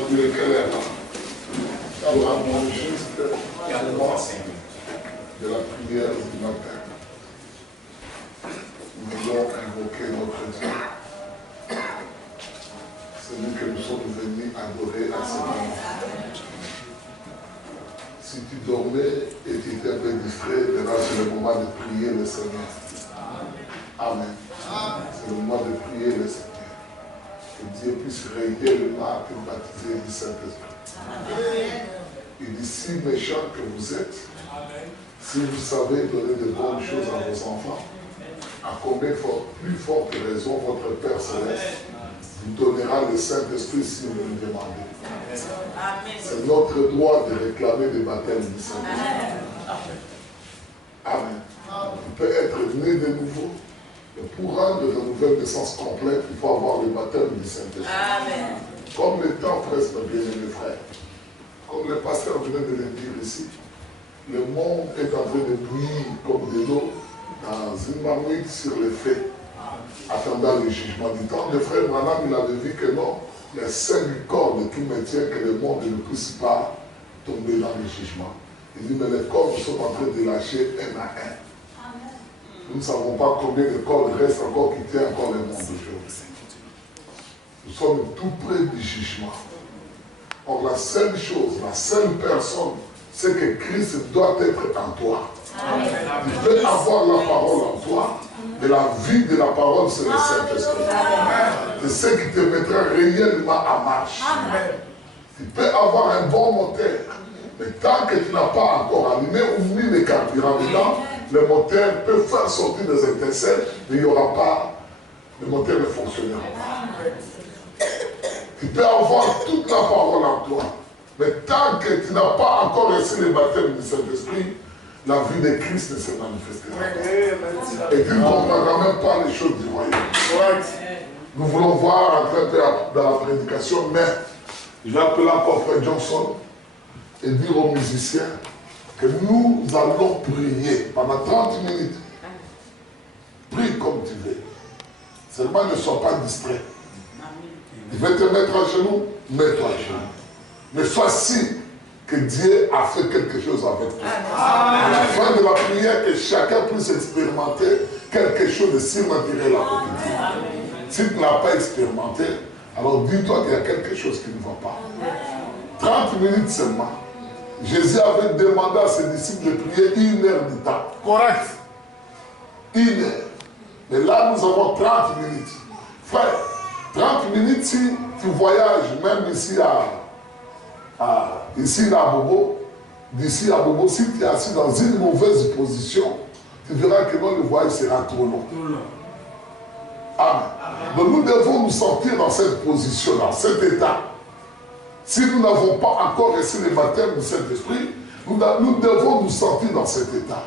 inauguré qu'elle est là. Nous avons juste le moment de la prière du matin. Nous allons invoquer notre Dieu. C'est nous que nous sommes venus adorer à ce moment. Si tu dormais et tu étais un peu distrait, maintenant c'est le moment de prier le Seigneur. Amen. C'est le moment de prier le Seigneur. Que Dieu puisse réellement te baptiser du Saint-Esprit. Il dit, si méchant que vous êtes, si vous savez donner de bonnes choses à vos enfants, à combien plus forte raison votre Père Céleste vous donnera le Saint-Esprit si vous le demandez. C'est notre droit de réclamer le baptême du Saint-Esprit. Amen. Tu peux être né de nouveau. Et pour rendre la nouvelle naissance complète, il faut avoir le baptême du Saint-Esprit. Comme le temps presque bien aimé frère. Comme le pasteur venait de le dire ici, le monde est en train de bouillir comme de l'eau dans une marmite sur les faits, attendant le jugement du temps. Le frère Branham, il avait vu que non, il y a 5 corps de tout métier que le monde ne puisse pas tomber dans le jugement. Il dit, mais les corps sont en train de lâcher un à un. Nous ne savons pas combien de corps restent encore qui tiennent encore le monde aujourd'hui. Nous sommes tout près du jugement. Or, la seule chose, la seule personne, c'est que Christ doit être en toi. Amen. Tu peux avoir la parole en toi, mais la vie de la parole, c'est le Saint-Esprit. C'est ce qui te mettra réellement en marche. Amen. Tu peux avoir un bon moteur, mais tant que tu n'as pas encore allumé ou mis le carburant dedans, le moteur peut faire sortir des étincelles, mais il n'y aura pas, le moteur ne fonctionnera pas. Tu peux avoir toute la parole en toi, mais tant que tu n'as pas encore reçu le baptême du Saint-Esprit, la vie de Christ ne se manifestera pas. Et tu ne comprendras même pas les choses du royaume. Nous voulons voir entrer dans la prédication, mais je vais appeler encore Frère Johnson et dire aux musiciens que nous allons prier pendant 30 minutes. Prie comme tu veux. Seulement ne sois pas distrait. Il veut te mettre à genoux, mets-toi à genoux. Mais sois sûr que Dieu a fait quelque chose avec toi. À la fin de la prière, que chacun puisse expérimenter quelque chose de surnaturel avec Dieu. Si tu ne l'as pas expérimenté, alors dis-toi qu'il y a quelque chose qui ne va pas. 30 minutes seulement. Jésus avait demandé à ses disciples de prier 1 heure de temps. Correct. 1 heure. Mais là, nous avons 30 minutes. Frère, 30 minutes, si tu voyages, même ici à Bobo, d'ici à Bobo, si tu es assis dans une mauvaise position, tu verras que non, le voyage sera trop long. Amen. Donc nous devons nous sentir dans cette position, dans cet état. Si nous n'avons pas encore reçu le baptême du Saint-Esprit, nous devons nous sentir dans cet état.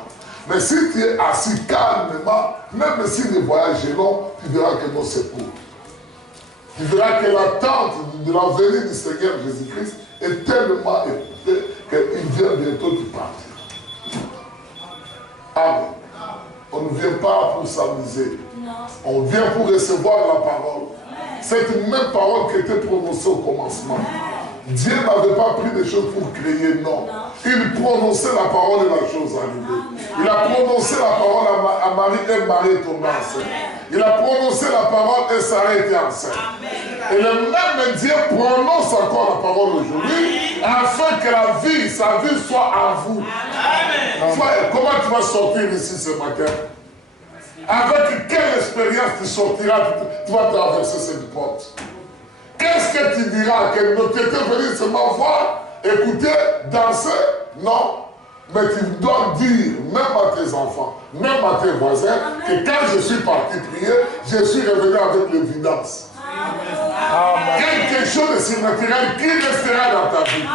Mais si tu es assis calmement, même si le voyage est long, tu verras que non, c'est court. Tu verras que l'attente de la venue du Seigneur Jésus-Christ est tellement écoutée qu'il vient bientôt de partir. Amen. On ne vient pas pour s'amuser. On vient pour recevoir la parole. Cette même parole qui était prononcée au commencement. Dieu n'avait pas pris des choses pour créer, non. Il prononçait la parole et la chose arrivait. Il a prononcé la parole à Marie et Marie est tombée enceinte. Il a prononcé la parole et Sarah était enceinte. Et le même Dieu prononce encore la parole aujourd'hui afin que la vie, sa vie soit en vous. Frère, comment tu vas sortir ici ce matin? Avec quelle expérience tu sortiras, tu vas traverser cette porte? Qu'est-ce que tu diras? Que tu étais venu seulement voir, écouter, danser? Non. Mais tu dois dire, même à tes enfants, même à tes voisins, que quand je suis parti prier, je suis revenu avec l'évidence. Quelque chose de surnaturel qui restera dans ta vie.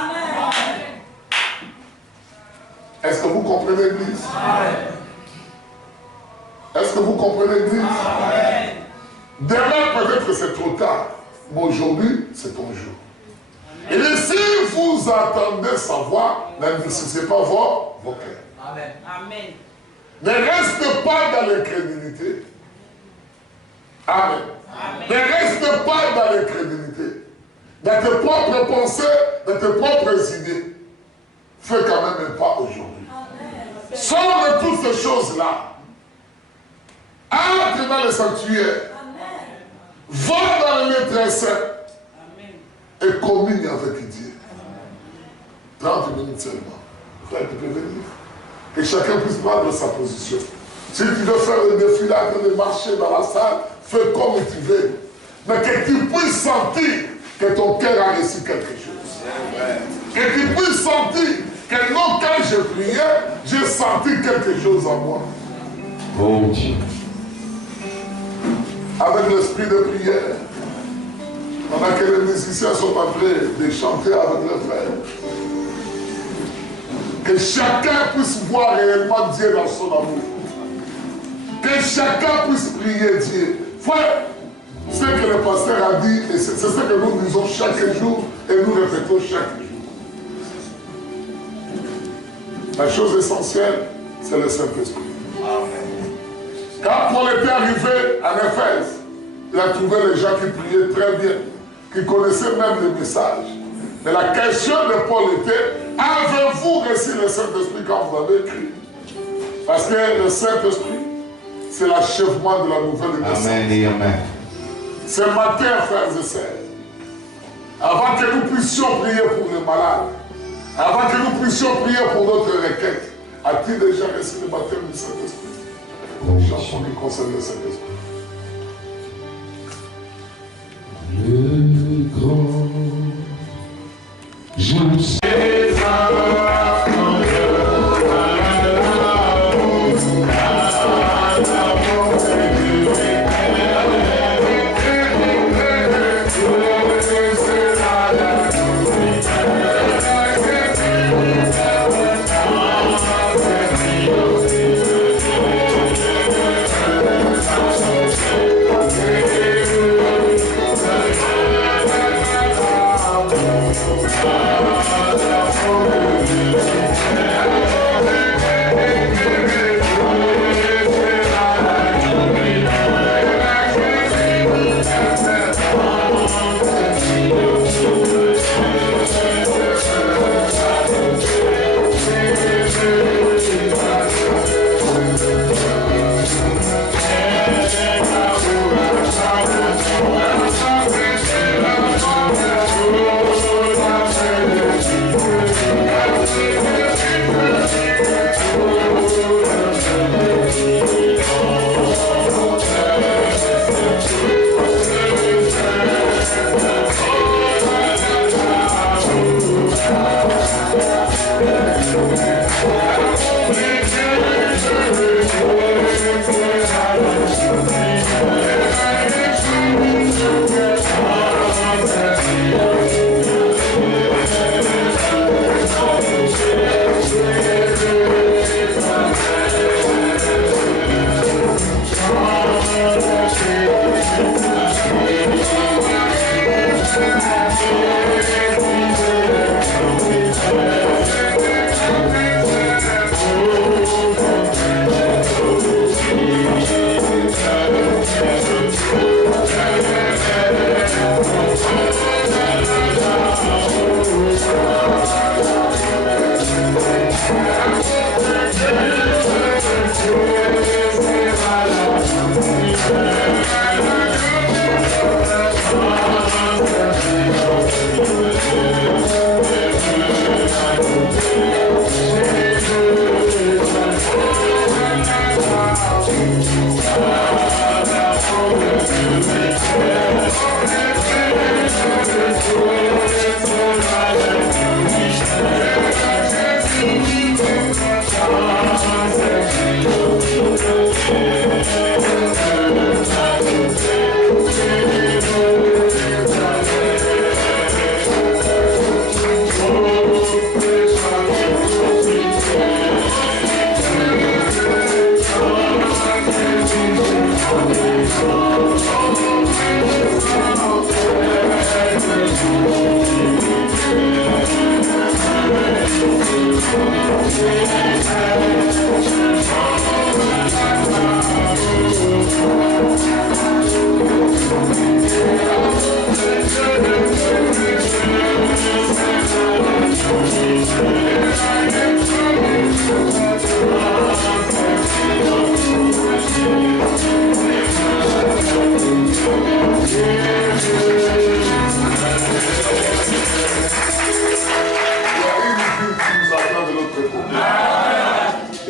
Est-ce que vous comprenez l'Église? Est-ce que vous comprenez l'Église? Demain, peut-être que c'est trop tard. Mais aujourd'hui, c'est ton jour. Et si vous attendez sa voix, n'investissez pas vos cœurs. Amen. Amen. Ne reste pas dans l'incrédulité. Amen. Amen. Ne reste pas dans l'incrédulité. dans tes propres pensées, dans tes propres idées, fais quand même un pas aujourd'hui. Sors de toutes ces choses-là. Entre dans le sanctuaire. Va dans le lieu très saint. Et communique avec Dieu. 30 minutes seulement. Frère, tu peux venir. Que chacun puisse prendre sa position. Si tu veux faire le défilé, de marcher dans la salle, fais comme tu veux. Mais que tu puisses sentir que ton cœur a reçu quelque chose. Que tu puisses sentir que non, quand je priais, j'ai senti quelque chose en moi. Oh Dieu. Avec l'esprit de prière, pendant que les musiciens sont en train de chanter avec leurs frères, que chacun puisse voir réellement Dieu dans son amour. Que chacun puisse prier Dieu. Frère, ce que le pasteur a dit, et c'est ce que nous disons chaque jour, et nous répétons chaque jour. La chose essentielle, c'est le Saint-Esprit. Quand Paul était arrivé à Éphèse, il a trouvé les gens qui priaient très bien, qui connaissaient même le message. Mais la question de Paul était, avez-vous reçu le Saint-Esprit quand vous avez écrit? Parce que le Saint-Esprit, c'est l'achèvement de la nouvelle naissance. Amen et amen. Ce matin, frères et sœurs, avant que nous puissions prier pour les malades, avant que nous puissions prier pour notre requête, as-tu déjà reçu le baptême du Saint-Esprit? Chanson qui concerne le Saint-Esprit. Le grand je sais Et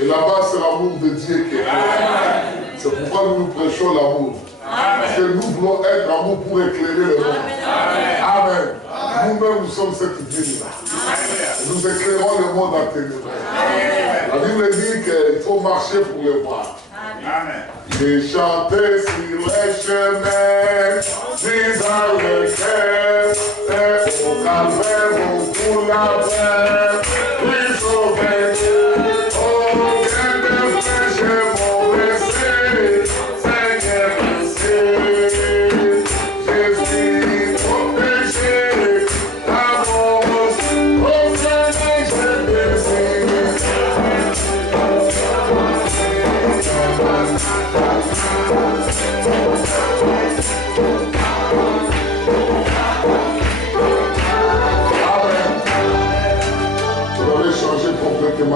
là-bas, c'est l'amour de Dieu qui est là. C'est pourquoi nous prêchons l'amour. Parce que nous voulons être l'amour pour éclairer le monde. Amen. Nous-mêmes, nous sommes cette ville-là. Nous éclairons le monde en ténèbres. La Bible dit qu'il faut marcher pour le voir. J'ai chanté sur les chemins, disant le cœur, au calvaire, au pour la paix, oui, sauvé.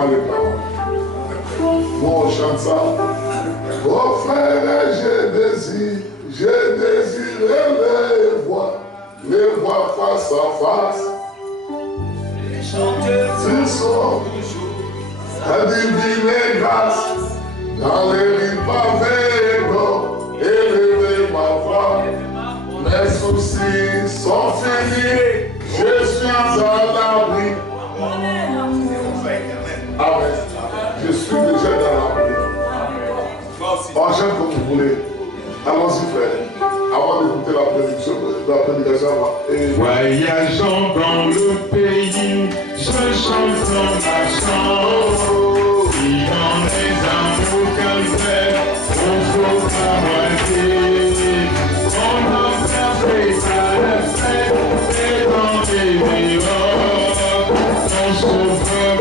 Les paroles. Nous on chante ça. Oh frère, j'ai désiré les voir face à face. Ils sont à diviner grâce dans les rues pavées d'or, élever ma voix. Mes soucis sont finis, je suis à l'abri. Amen. Je suis déjà dans la paix. On chante comme vous voulez. Allons-y, frère. Avant d'écouter la prédication. Voyageons dans le pays, je chante dans ma chambre. Si dans les amours calvaires, on faut travailler. On a fait à la fête et dans les dehors. On sauveur.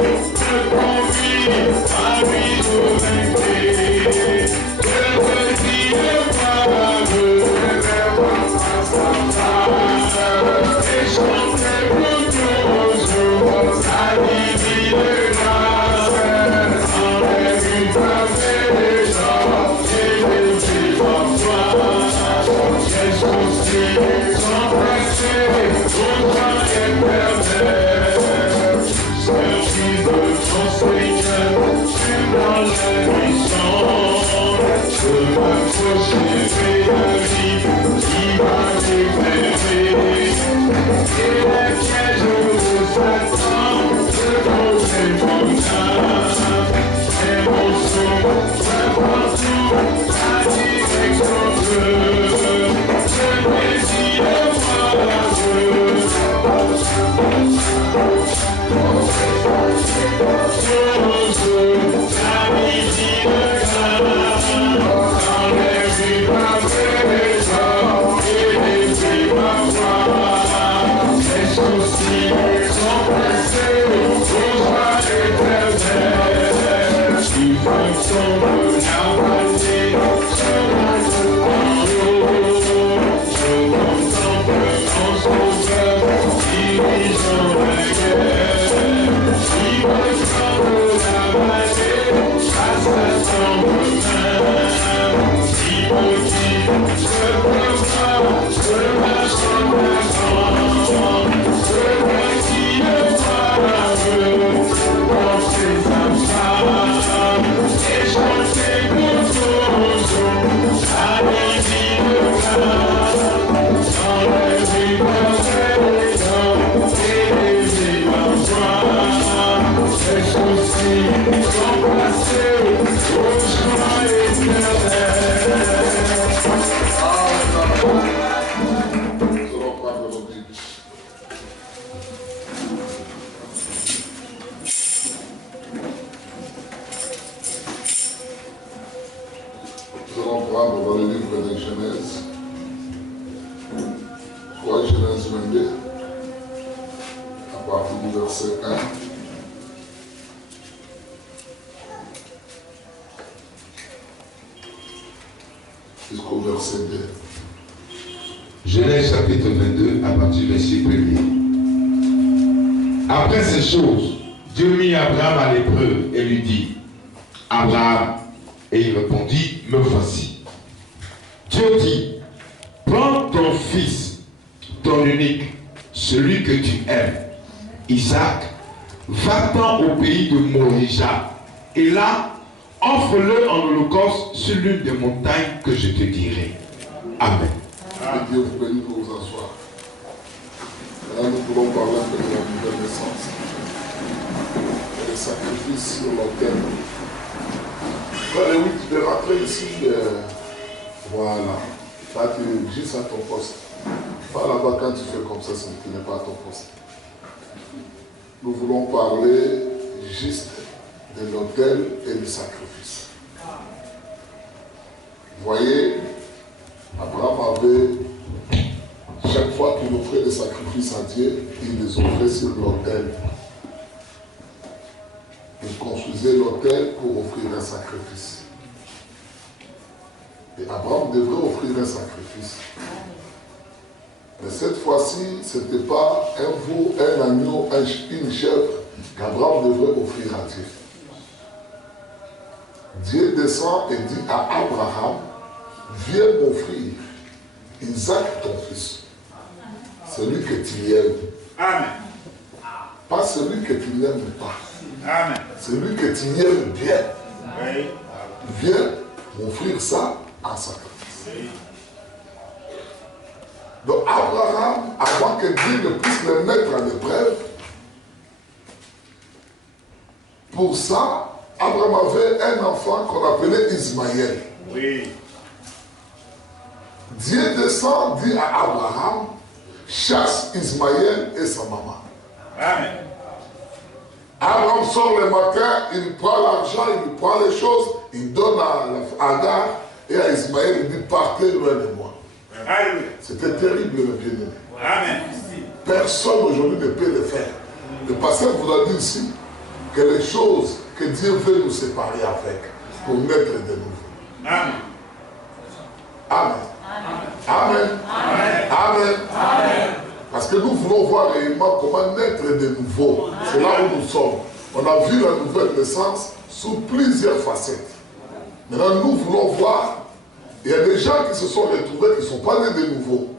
À lui de vaincre, je veux dire parole, et chanter pour toujours, sa divine grâce, enlève une faveur des gens, et des parfois, j'ai souci, sans passer, pour toi éternel, celui de ton Seigneur, dans la mission, je m'approcher de la vie qui va m'éclairer. Et les pièges de Satan, je poserai mon âme. Et mon son, je partout, la direction de je désire voir Dieu. Genèse chapitre 22 à partir du verset 1er. Après ces choses, Dieu mit Abraham à l'épreuve et lui dit, Abraham, et il répondit, me voici. Dieu dit, prends ton fils, ton unique, celui que tu aimes, Isaac, va-t'en au pays de Morija, et là, offre-le en holocauste sur l'une des montagnes que je te dirai. Amen. Que Dieu vous bénisse pour vous asseoir. Là, nous pourrons parler un peu de la nouvelle naissance et les sacrifices sur l'autel. Frère Louis, tu peux rentrer ici. Voilà. Là, tu es juste à ton poste. Pas là-bas, quand tu fais comme ça, tu n'es pas à ton poste. Nous voulons parler juste de l'autel et du sacrifice. Vous voyez, Abraham avait, chaque fois qu'il offrait des sacrifices à Dieu, il les offrait sur l'autel. Il construisait l'autel pour offrir un sacrifice. Et Abraham devrait offrir un sacrifice. Mais cette fois-ci, ce n'était pas un veau, un agneau, une chèvre qu'Abraham devrait offrir à Dieu. Dieu descend et dit à Abraham, viens m'offrir Isaac ton fils, celui que tu aimes. Amen. Pas celui que tu n'aimes pas. Amen. Celui que tu aimes bien. Oui. Viens m'offrir ça en sacrifice. Oui. Donc Abraham, avant que Dieu ne puisse le mettre à l'épreuve, pour ça, Abraham avait un enfant qu'on appelait Ismaël. Oui. Dieu descend, dit à Abraham, chasse Ismaël et sa maman. Amen. Abraham sort le matin, il prend l'argent, il prend les choses, il donne à Agar et à Ismaël, il dit partez loin de moi. C'était terrible le bien-aimé. Amen. Personne aujourd'hui ne peut le faire. Le pasteur vous a dit ici que les choses que Dieu veut nous séparer avec pour naître de nouveau. Amen. Amen. Amen. Amen. Amen. Amen. Parce que nous voulons voir réellement comment naître de nouveau. C'est là où nous sommes. On a vu la nouvelle naissance sous plusieurs facettes. Maintenant, nous voulons voir. Il y a des gens qui se sont retrouvés qui ne sont pas nés de nouveau.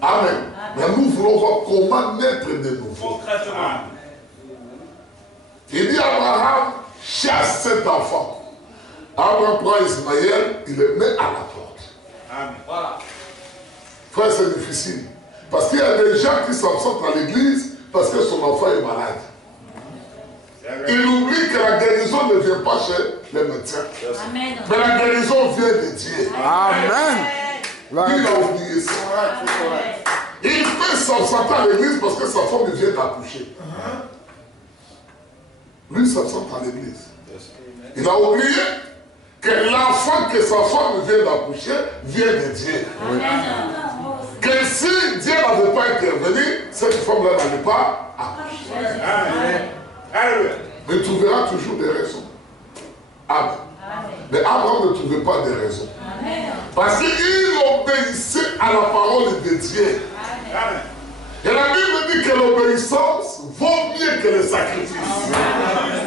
Amen. Mais nous voulons voir comment naître de nouveau. Il dit à Abraham, chasse cet enfant. Abraham prend Ismaël, il le met à la porte. Amen. Voilà. Frère, c'est difficile. Parce qu'il y a des gens qui s'absentent à l'église parce que son enfant est malade. Il oublie que la guérison ne vient pas chez les médecins. Amen. Mais la guérison vient de Dieu. Amen. Il a oublié ça. Il peut s'absenter à l'église parce que sa femme vient d'accoucher. Lui s'absente à l'église. Il a oublié que l'enfant que sa femme vient d'accoucher vient de Dieu. Amen. Que si Dieu n'avait pas intervenu, cette femme-là n'allait pas accoucher. Amen. Mais il trouvera toujours des raisons. Amen. Mais Abraham ne trouvait pas de raisons. Parce qu'il obéissait à la parole de Dieu. Amen. Et la Bible dit que l'obéissance vaut mieux que le sacrifice.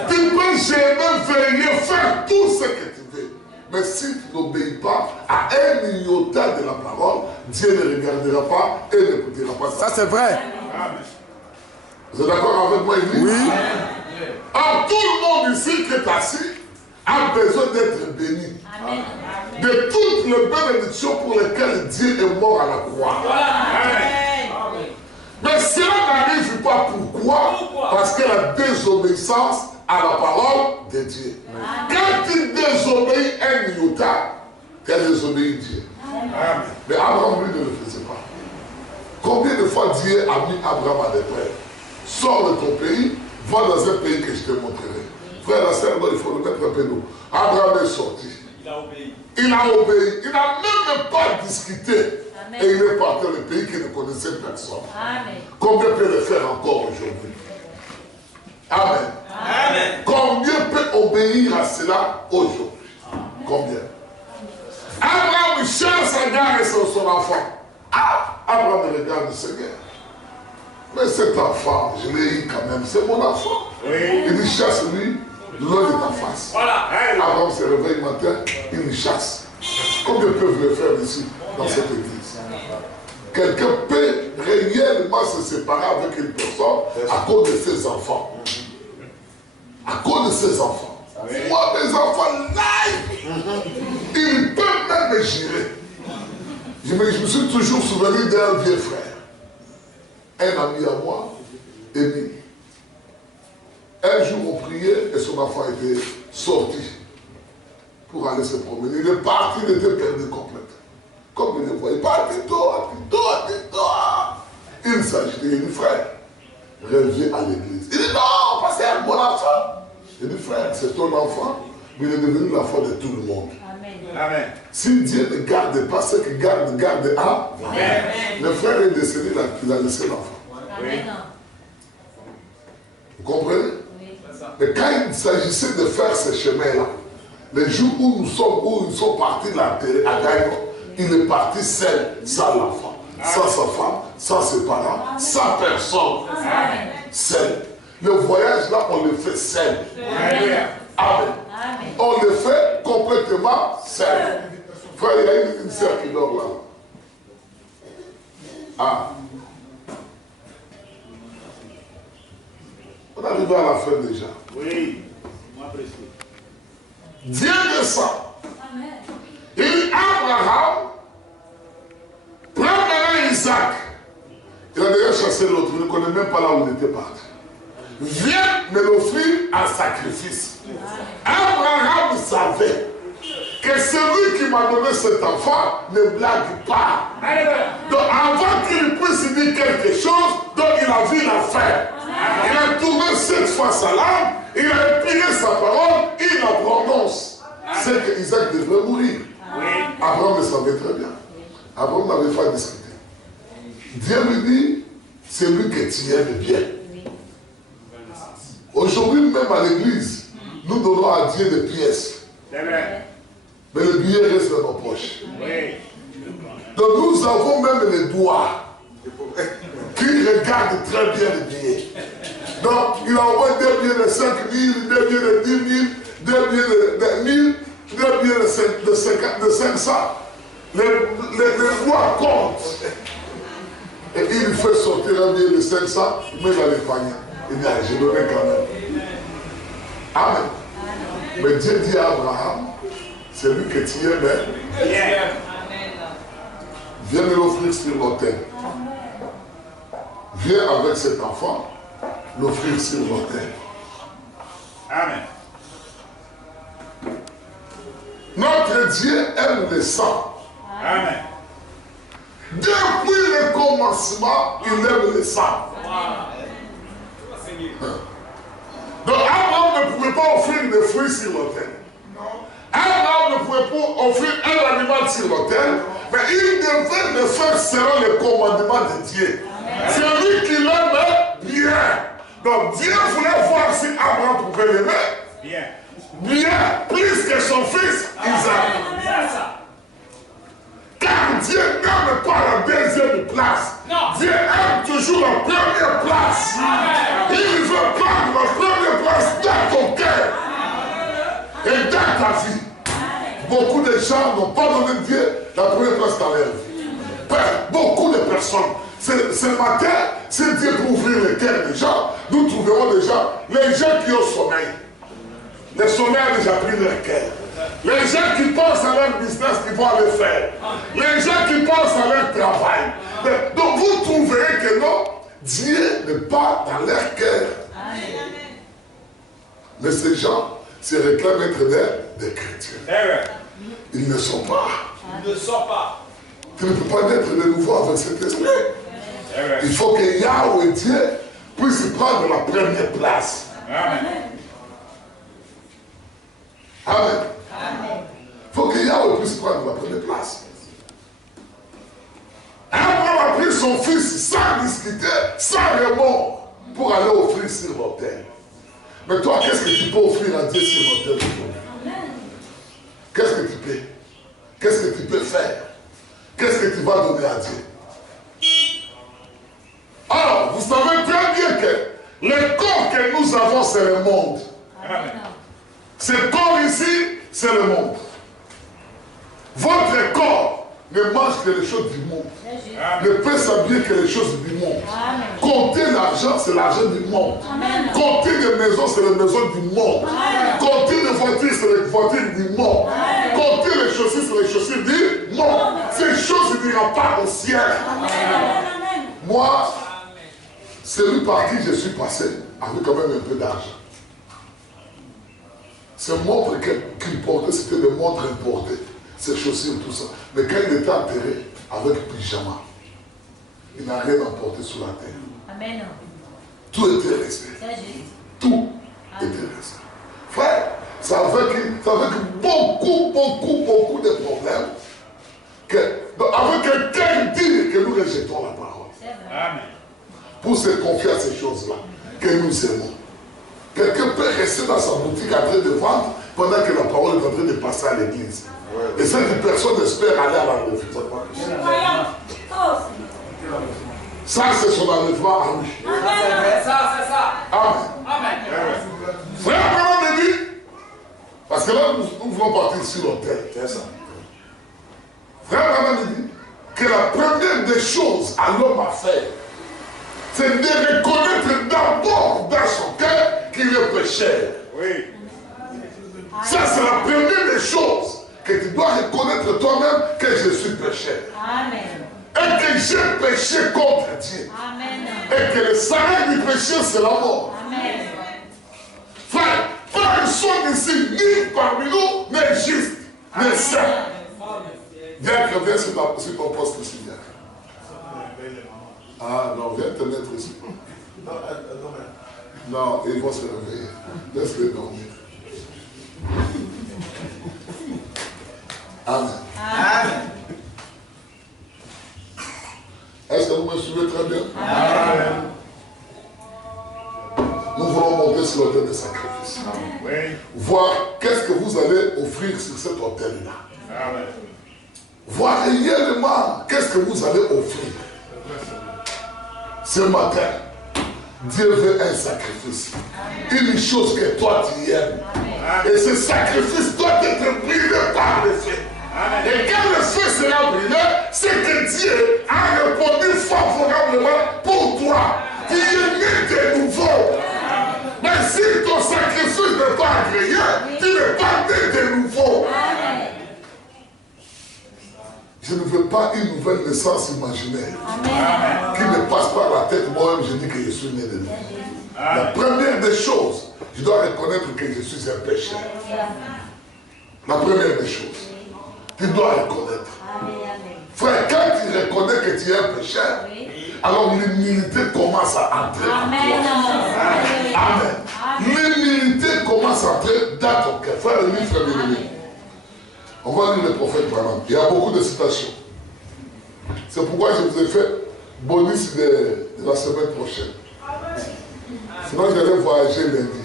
Tu peux jamais veiller, faire tout ce que tu veux. Mais si tu n'obéis pas à un iota de la parole, Dieu ne regardera pas et n'écoutera pas ça. Ça c'est vrai. Amen. Vous êtes d'accord avec moi, Église? Oui. Alors, tout le monde ici qui est assis a besoin d'être béni. Amen. De toutes les bénédictions pour lesquelles Dieu est mort à la croix. Amen. Mais cela n'arrive pas. Pourquoi? Parce que la désobéissance à la parole de Dieu. Amen. Quand tu désobéis un iota, tu as désobéi Dieu. Amen. Mais Abraham, lui, ne le faisait pas. Combien de fois Dieu a mis Abraham à l'épreuve? Sors de ton pays, va dans un pays que je te montrerai. Frère, la sœur, il faut le mettre un peu d'eau. Abraham est sorti. Il a obéi. Il a obéi. Il n'a même pas discuté. Amen. Et il est parti dans le pays qui ne connaissait personne. Amen. Combien peut le faire encore aujourd'hui? Amen. Amen. Combien peut obéir à cela aujourd'hui? Combien? Abraham cherche Agar et son enfant. Ah, Abraham regarde le Seigneur. Mais cet enfant, je l'ai eu quand même, c'est mon enfant. Oui. Il dit chasse-lui loin de ta face. Voilà. Abraham se réveille le matin, il le chasse. Combien peuvent le faire ici, dans cette église? quelqu'un peut réellement se séparer avec une personne à cause de ses enfants. À cause de ses enfants. Moi, mes enfants, live, ils peuvent même me gérer. Je me suis toujours souvenu d'un vieux frère. Un ami à moi, Émile. Un jour, on priait et son enfant était sorti pour aller se promener. Il est parti, il était perdu complètement. Comme il le voyait, toi. Il s'agitait, il dit, frère, reviens à l'église. Il dit, non, parce que c'est un bon enfant. Il dit, frère, c'est ton enfant, mais il est devenu l'enfant de tout le monde. Amen. Si Dieu ne garde pas ce qu'il garde un, le frère est décédé, il a laissé l'enfant. Vous comprenez? Mais quand il s'agissait de faire ce chemin-là, les jours où ils sont partis de la terre à Gaïno, il est parti seul, sans l'enfant, sans sa femme, sans ses parents, sans personne. Seul. Le voyage là, on le fait seul. Amen. On le fait complètement seul. Frère, il y a une sœur qui dort là. Ah. On arrive à la fin déjà. Oui. Dieu descend. Il dit Abraham, prends maintenant Isaac. Il a déjà chassé l'autre, il ne connaît même pas là où il était parti. Viens me l'offrir en sacrifice. Abraham savait que celui qui m'a donné cet enfant ne blague pas. Donc avant qu'il puisse dire quelque chose, donc il a vu l'affaire. Il a tourné 7 fois sa langue, il a épilé sa parole, il la prononce. C'est que Isaac devrait mourir. Abraham le savait très bien. Abraham n'avait pas discuté. Dieu lui dit, c'est lui que tu aimes bien. Aujourd'hui, même à l'église, nous donnons à Dieu des pièces. Mais le billet reste dans nos poches. Donc nous avons même les doigts qui regardent très bien les billets. Donc il envoie des billets de 5 000, des billets de 10 000, des billets de 1000, des billets de 500. Les doigts comptent. Et il fait sortir un billet de 500, il met dans les paniers. Il dit, j'ai donné quand même. Amen. Mais Dieu dit à Abraham, c'est lui que tu aimes. Viens me l'offrir sur l'autel. Viens avec cet enfant, l'offrir sur l'autel. Amen. Notre Dieu aime le sang. Amen. Depuis le commencement, il aime le sang. Donc Abraham ne pouvait pas offrir des fruits sur l'autel. Abraham ne pouvait pas offrir un animal sur l'autel, mais il devait le faire selon les commandements de Dieu. C'est lui qui l'aime bien. Donc Dieu voulait voir si Abraham pouvait l'aimer bien, plus que son fils Isaac. Car Dieu n'aime pas la deuxième place. Dieu aime toujours la première place. Il veut prendre la première place dans ton cœur et dans ta vie. Beaucoup de gens n'ont pas donné Dieu la première place dans leur vie. Beaucoup de personnes. Ce matin, si Dieu peut ouvrir le cœur des gens, nous trouverons déjà les gens qui ont sommeil. Le sommeil a déjà pris leur cœur. Les gens qui pensent à leur business qu'ils vont aller faire. Les gens qui pensent à leur travail. Donc vous trouverez que non, Dieu n'est pas dans leur cœur. Mais ces gens se réclament être des chrétiens. Ils ne sont pas. Ils ne sont pas. Tu ne peux pas naître de nouveau avec cet esprit. Il faut que Yahweh Dieu puisse prendre la première place. Amen. Amen. Il faut que Yahweh puisse prendre la première place. Abraham a pris son fils sans discuter, sans remords, pour aller offrir sur l'autel. Mais toi, qu'est-ce que tu peux offrir à Dieu sur l'autel? Qu'est-ce que tu peux? Qu'est-ce que tu peux faire? Qu'est-ce que tu vas donner à Dieu? Alors, vous savez très bien que le corps que nous avons, c'est le monde. Ce corps ici, c'est le monde. Votre corps ne mange que les choses du monde. Ne peut s'habiller que les choses du monde. Compter l'argent, c'est l'argent du monde. Compter les maisons, c'est les maisons du monde. Compter les voitures, c'est les voitures du monde. Compter les chaussures, c'est les chaussures du monde. Ces choses ne diront pas au ciel. Moi, celui par qui je suis passé avait quand même un peu d'argent. Ces montres qu'il portait, c'était des montres importées. Ses chaussures, tout ça. Mais quand il était enterré avec pyjama, il n'a rien emporté sur la terre. Amen. Tout était resté. Tout était resté. Frère, ça avec beaucoup de problèmes. Avec quelqu'un dit que nous rejetons la parole. Amen. Pour se confier à ces choses-là, que nous aimons. Quelqu'un peut rester dans sa boutique en train de vendre pendant que la parole est en train de passer à l'église. Et cette personne espère aller à l'enlèvement. Ça, c'est son enlèvement à lui. C'est ça. Amen. Frère, vraiment me dit, parce que là, nous voulons partir sur l'autel. C'est ça. Frère, vraiment me dit que la première des choses à l'homme à faire, c'est de reconnaître d'abord dans son cœur qu'il est pécheur. Oui. Ça, c'est la première des choses que tu dois reconnaître toi-même que je suis pécheur. Amen. Et que j'ai péché contre Dieu. Amen. Et que le salaire du péché, c'est la mort. Amen. Frère, pas une chose ici, ni parmi nous, mais juste, mais saint. Viens sur ton poste ici. Viens. Ah non, viens te mettre ici. Non, ils vont se réveiller. Laisse-les dormir. Amen. Amen. Est-ce que vous me suivez très bien? Amen. Nous voulons monter sur l'autel de sacrifice. Oui. Voir qu'est-ce que vous allez offrir sur cet autel-là. Amen. Voir réellement qu'est-ce que vous allez offrir. Ce matin, Dieu veut un sacrifice. Une chose que toi tu aimes. Et ce sacrifice doit être brûlé par le feu. Et quand le feu sera brûlé, c'est que Dieu a répondu favorablement pour toi. Tu es né de nouveau. Mais si ton sacrifice n'est pas agréé, tu n'es pas né de nouveau. Je ne veux pas une nouvelle naissance imaginaire qui me passe par la tête. Moi-même, je dis que je suis né de nouveau. La première des choses, je dois reconnaître que je suis un pécheur. La première des choses, tu dois reconnaître. Frère, quand tu reconnais que tu es un pécheur, alors l'humilité commence à entrer en toi. Amen. L'humilité commence à entrer dans ton cœur. Frère, lui, frère, bien-aimé. On va lire le prophète par exemple. Il y a beaucoup de citations. C'est pourquoi je vous ai fait bonus de la semaine prochaine. Sinon, j'allais voyager lundi.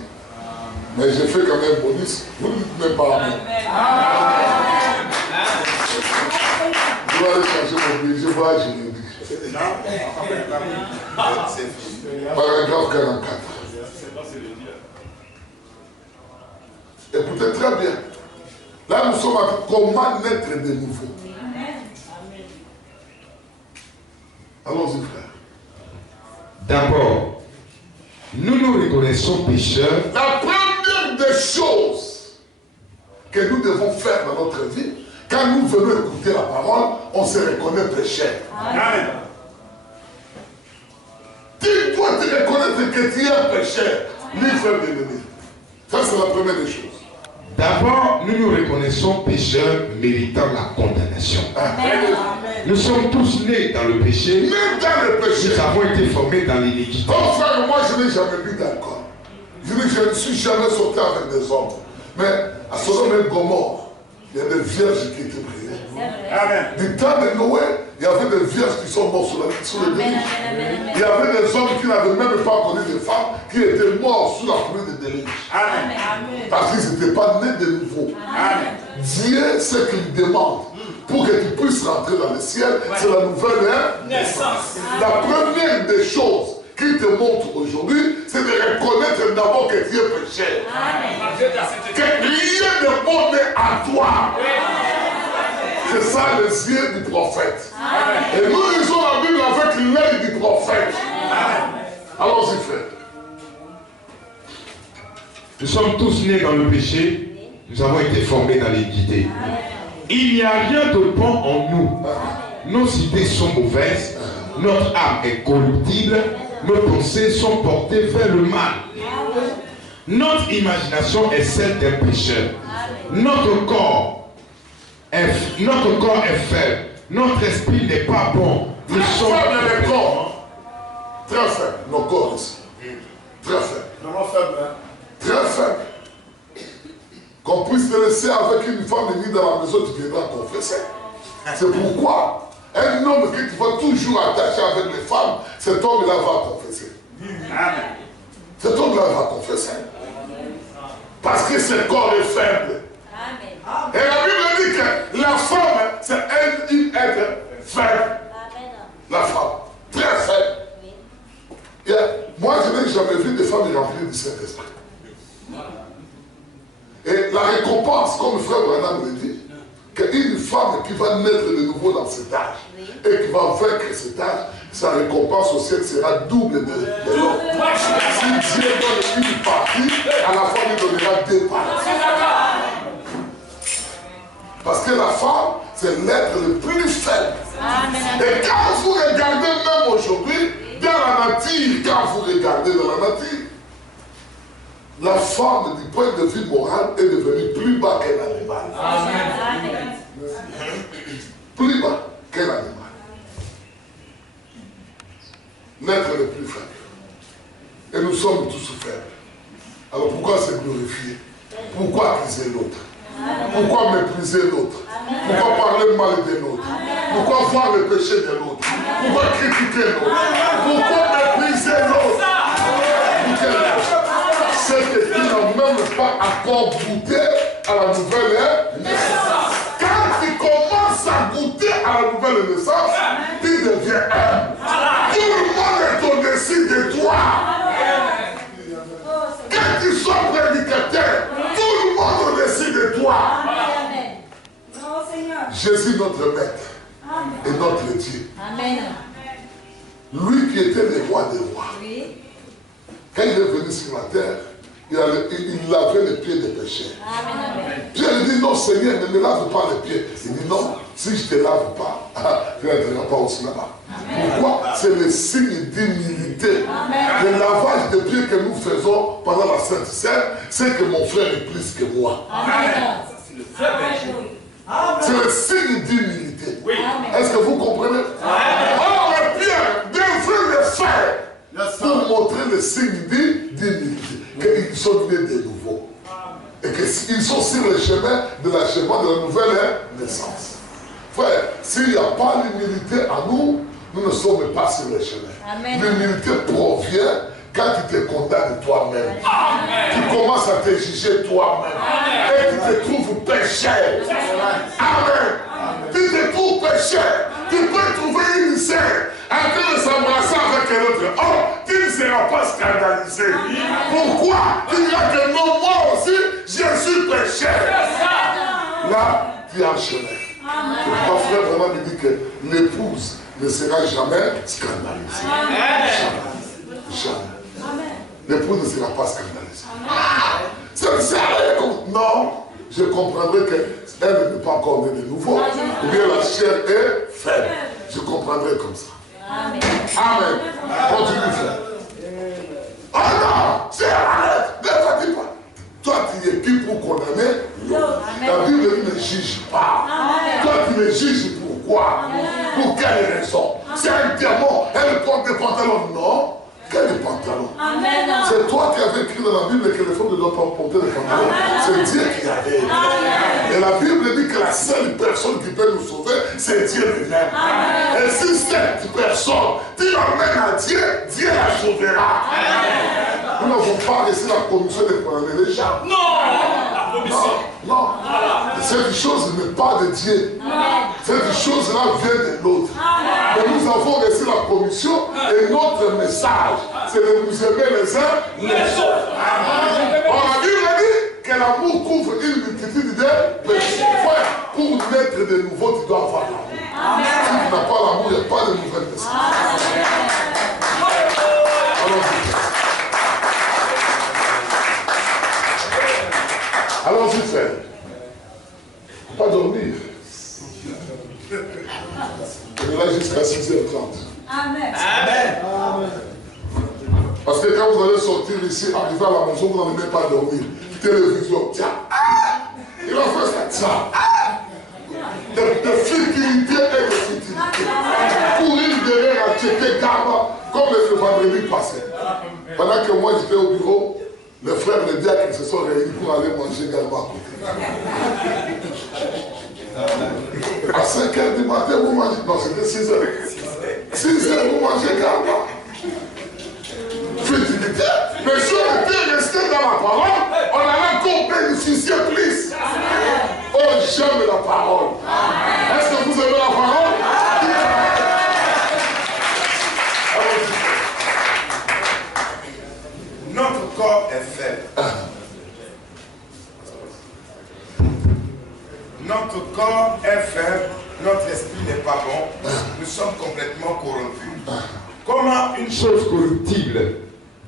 Mais j'ai fait quand même bonus. Vous ne dites même pas amen. Je vais aller changer mon billet. Je voyage lundi. Paragraphe 44. Écoutez très bien. Là, nous sommes à comment naître de nouveau. Allons-y, frère. D'abord, nous nous reconnaissons pécheurs. La première des choses que nous devons faire dans notre vie, quand nous venons écouter la parole, on se reconnaît pécheur. Amen. Tu dois te reconnaître que tu es un pécheur. Lui, frère bien-aimé. Ça, c'est la première des choses. D'abord, nous nous reconnaissons pécheurs méritant la condamnation. Amen. Nous sommes tous nés dans le péché. Même dans le péché. Nous avons été formés dans l'iniquité. Oh frère, moi je n'ai jamais bu d'alcool. Je ne suis jamais sorti avec des hommes. Mais à Sodome et Gomorrhe, il y a des vierges qui étaient priées. Amen. Du temps de Noé, il y avait des vierges qui sont mortes sous le déluge. Il y avait des hommes qui n'avaient même pas connu des femmes qui étaient morts sous la pluie de déluge. Amen. Parce qu'ils n'étaient pas nés de nouveau. Amen. Dieu, ce qu'il demande pour que tu puisses rentrer dans le ciel, c'est la nouvelle naissance. La première des choses qui te montre aujourd'hui, c'est de reconnaître d'abord que tu es pécheur. Que rien ne bon n'est à toi. C'est ça les yeux du prophète. Et nous lisons la Bible avec l'œil du prophète. Allons-y, frère. Nous sommes tous nés dans le péché. Nous avons été formés dans l'iniquité. Il n'y a rien de bon en nous. Nos idées sont mauvaises. Notre âme est corruptible. Nos pensées sont portées vers le mal. Notre imagination est celle d'un pécheur. Notre corps est faible. Notre esprit n'est pas bon. Nous sommes faibles les corps. Très faibles. Nos corps ici. Très faibles. Vraiment faible, hein? Très faibles. Qu'on puisse te laisser avec une femme unie dans la maison, tu viendras confesser. C'est pourquoi un homme que tu vas toujours attaché avec les femmes, cet homme-là va confesser. Amen. Cet homme-là va confesser. Parce que ce corps est faible. Amen. Et la Bible dit que la femme, c'est une être faible. Amen. La femme, très faible. Oui. Moi, je n'ai jamais vu des femmes remplies du Saint-Esprit. Et la récompense, comme le frère Branham le dit, qu'une femme qui va naître de nouveau dans cet âge et qui va vaincre cet âge, sa récompense au ciel sera double de l'autre. Si Dieu donne une partie, à la femme il donnera deux parties. Parce que la femme, c'est l'être le plus faible. Et quand vous regardez même aujourd'hui, dans la nature, quand vous regardez dans la nature, la femme, du point de vue moral, est devenue plus bas qu'un animal. Amen. Plus bas qu'un animal. L'être le plus faible. Et nous sommes tous faibles. Alors pourquoi se glorifier? Pourquoi accuser l'autre? Pourquoi mépriser l'autre? Pourquoi parler mal de l'autre? Pourquoi voir le péché de l'autre? Pourquoi critiquer l'autre? Pourquoi mépriser l'autre? C'est que tu n'as même pas encore goûté à la nouvelle naissance. Quand tu commences à goûter à la nouvelle naissance, tu deviens un. Tout le monde est au-dessus de toi. Quand tu sois prédicateur, tout le monde est au-dessus de toi. Jésus, notre maître et notre Dieu. Amen. Lui qui était le roi des rois. Oui. Quand il est venu sur la terre, il lavait les pieds des pécheurs. Amen. Pierre dit non Seigneur, ne me lave pas les pieds. Il dit non, si je ne te lave pas, tu n'entreras pas aussi là-bas. Pourquoi? C'est le signe d'humilité. Le lavage des pieds que nous faisons pendant la Sainte Seine, c'est que mon frère est plus que moi. C'est le signe d'humilité. Oui. Est-ce que vous comprenez? Alors Pierre devrait le faire pour montrer le signe d'humilité. Qu'ils sont nés de nouveau. Et qu'ils sont sur le chemin de l'achèvement de la nouvelle naissance. Frère, s'il n'y a pas l'humilité à nous, nous ne sommes pas sur le chemin. L'humilité provient quand tu te condamnes toi-même. Tu commences à te juger toi-même. Et tu te trouves pécheur. Amen. Tu te trouves pécheur. Tu peux trouver une sœur en train de s'embrasser avec un autre homme. Tu ne seras pas scandalisé. Pourquoi? Tu diras que non, moi aussi, je suis pécheur. Là, tu es en chemin. Mon frère vraiment me dit que l'épouse ne sera jamais scandalisée. Jamais. L'épouse ne sera pas scandalisée. C'est sérieux. Non, je comprendrai qu'elle n'est pas encore née de nouveau. Ou bien la chair est faible. Je comprendrai comme ça. Amen. Amen. Continue, frère. Oh non, c'est arrête. Ne fatigue pas. Toi, tu es qui pour condamner l'autre? La Bible ne juge pas. Toi, tu me juges pourquoi? Pour quelle raison? C'est un démon. Elle porte des pantalons. Non. Quel pantalon? C'est toi qui avais écrit dans la Bible que les femmes ne doivent pas porter des pantalons. C'est Dieu qui avait écrit. Et la Bible dit que la seule personne qui peut nous sauver, c'est Dieu lui-même. Et si cette personne, tu l'emmènes à Dieu, Dieu la sauvera. Nous n'avons pas laissé la commission de condamner les gens. Non. Cette chose n'est pas de Dieu. Cette chose-là vient de l'autre. Mais nous avons reçu la commission et notre message, c'est de nous aimer les uns les autres. On a dit que l'amour couvre une multitude de péchés. Frère, pour naître de nouveau, tu dois avoir l'amour. Si tu n'as pas l'amour, il n'y a pas de nouvelle naissance. Allons-y, frère. Il ne faut pas dormir. On est là jusqu'à 6h30. Amen. Amen. Parce que quand vous allez sortir ici, arriver à la maison, vous n'allez même pas dormir. Télévision, tiens. Il a fait ça. De futilité et de futilité. Courir derrière à checker Garba, comme le vendredi passé. Pendant que moi j'étais au bureau, les frères de diacres se sont réunis pour aller manger Garba à côté. À 5h du matin, vous mangez. Non, c'était 6h. 6h, vous mangez Garba. Futilité. Mais si on était resté dans la parole, on allait encore bénéficier plus. Oh, j'aime la parole. Est-ce que vous aimez la parole? Notre corps est faible. Notre corps est faible, notre esprit n'est pas bon, nous sommes complètement corrompus. Comment une chose corruptible,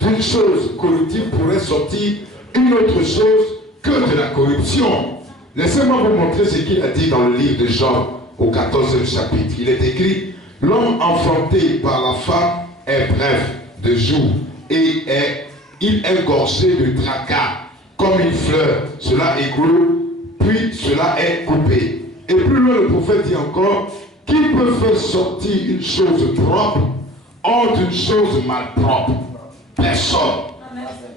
d'une chose corruptible pourrait sortir une autre chose que de la corruption? Laissez-moi vous montrer ce qu'il a dit dans le livre de Jean au 14e chapitre. Il est écrit: l'homme enfanté par la femme est bref de jour et il est gorgé de tracas comme une fleur. Cela éclot, puis cela est coupé. Et plus loin, le prophète dit encore: qui peut faire sortir une chose propre hors d'une chose malpropre? Personne.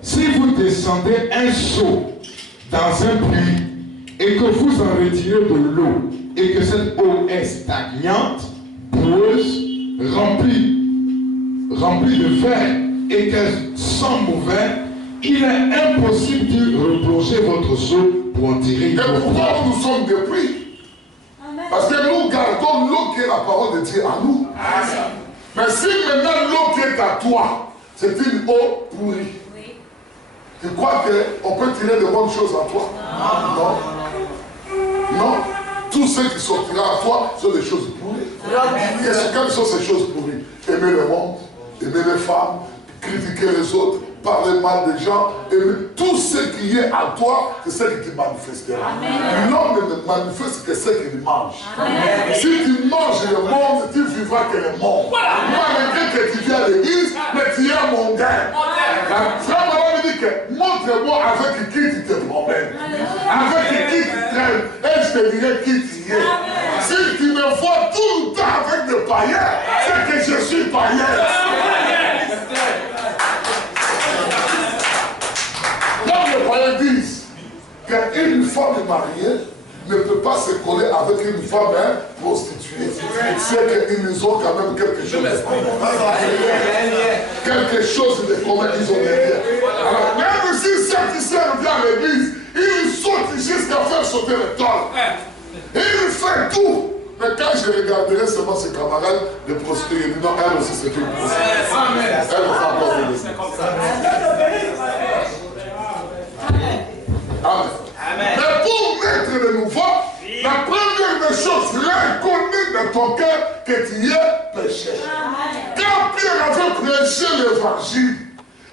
Si vous descendez un seau dans un puits et que vous en retirez de l'eau et que cette eau est stagnante, boueuse, remplie de verre et qu'elle sent mauvais, il est impossible de replonger votre seau pour en tirer une eau. Et pourquoi nous sommes des puits? Parce que nous gardons l'eau qui est la parole de Dieu à nous. Mais si maintenant l'eau qui est à toi, c'est une eau pourrie, tu crois qu'on peut tirer de bonnes choses à toi? Non. Tout ce qui sortira à toi sont des choses pourries. Et quelles sont ces choses pourries? Aimer le monde, aimer les femmes, critiquer les autres, parler mal des gens, aimer tout ce qui est à toi, c'est ce qui te manifestera. L'homme ne manifeste que ce qu'il mange. Si tu manges le monde, tu vivras que le monde. Malgré que tu viens à l'église, mais tu es mondain. Frère Maman me dit que montre-moi avec qui tu te promènes, avec qui tu traînes, et je te dirai qui tu es. Si tu me vois tout le temps avec des païens, c'est que je suis païen. Donc les païens disent qu'une femme mariée ne peut pas se coller avec une femme prostituée. C'est qu'ils ont quand même quelque chose de commun. Quelque chose de commun, ils ont des liens. Alors même si Saint-Hyacinthe vient à l'église, il saute jusqu'à faire sauter le tol. Il fait tout. Mais quand je regarderai seulement ses camarades de prostituées, il dit non, elle aussi c'est une prostituée. Elle va encore de l'église. Amen. Mais pour naître de nouveau, la première des choses, reconnais dans ton cœur que tu es pécheur. Quand Pierre avait prêché l'évangile,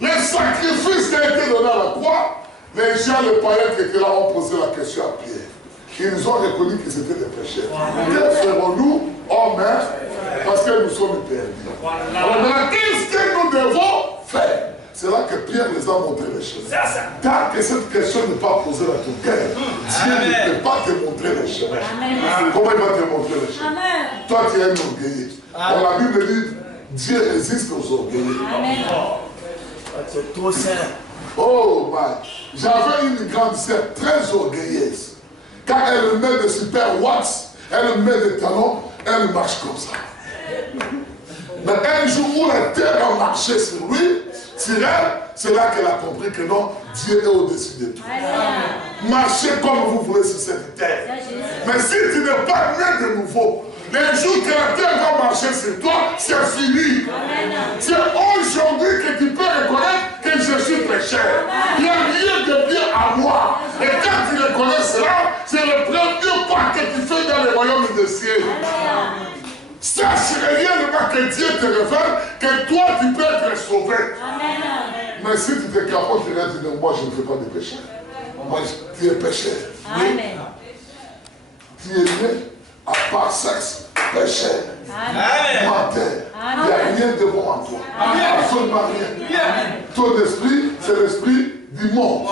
les sacrifices qui ont été donnés à la croix, les gens, les païens qui étaient là ont posé la question à Pierre. Ils ont reconnu qu'ils étaient des pécheurs. Que ferons-nous, hommes, parce que nous sommes perdus? Alors maintenant, qu'est-ce que nous devons faire? C'est là que Pierre les a montré les choses. Tant que cette question n'est pas posée dans ton cœur, Dieu ne peut pas te montrer les chemins. Comment il va te montrer les chemins? Toi, tu es un orgueilleux. La Bible dit, Dieu résiste aux orgueilleux. C'est trop sain. Oh, j'avais une grande sœur très orgueilleuse. Quand elle met des super watts, elle met des talons, elle marche comme ça. Mais un jour où la terre a marché sur lui, sur elle, c'est là qu'elle a compris que non, Dieu est au-dessus de tout. Marchez comme vous voulez sur cette terre. Mais si tu n'es pas né de nouveau, les jours que la terre va marcher sur toi, c'est fini. C'est aujourd'hui que tu peux reconnaître que je suis pécheur. Il n'y a rien de bien à moi. Et que Dieu te révèle que toi tu peux être sauvé. Amen. Mais si tu te capotes, tu vas dire, moi je ne fais pas de péché. Moi, tu es péché. Amen. Tu es né à part sexe, péché, menteur. Il n'y a rien de bon en toi. Absolument rien. Ton esprit, c'est l'esprit du monde.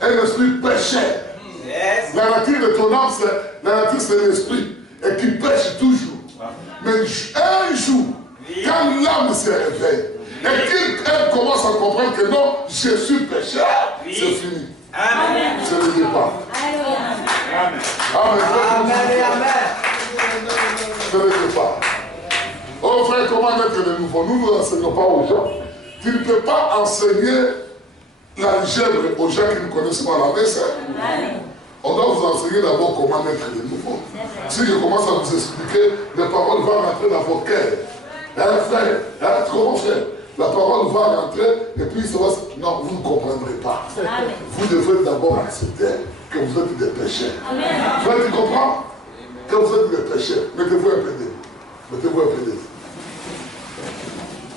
Un esprit péché. La nature de ton âme, c'est l'esprit. Et qui pêche toujours. Mais un jour, quand l'âme se réveille, et qu'elle commence à comprendre que non, je suis pécheur, c'est fini. C'est le départ. Amen. C'est le départ. Oh frère, comment être de nouveau? Nous ne enseignons pas aux gens. Tu ne peux pas enseigner l'algèbre aux gens qui ne connaissent pas la messe. On doit vous enseigner d'abord comment être de nouveau. Si je commence à vous expliquer, les paroles vont rentrer dans vos cœurs. Frère, comment faire? La parole va rentrer et puis ça va... Non, vous ne comprendrez pas. Amen. Vous devez d'abord accepter que vous êtes des pécheurs. Frère, tu comprends? Que vous êtes des pécheurs. Mettez-vous un peu d'eux. Mettez-vous un peu d'eux.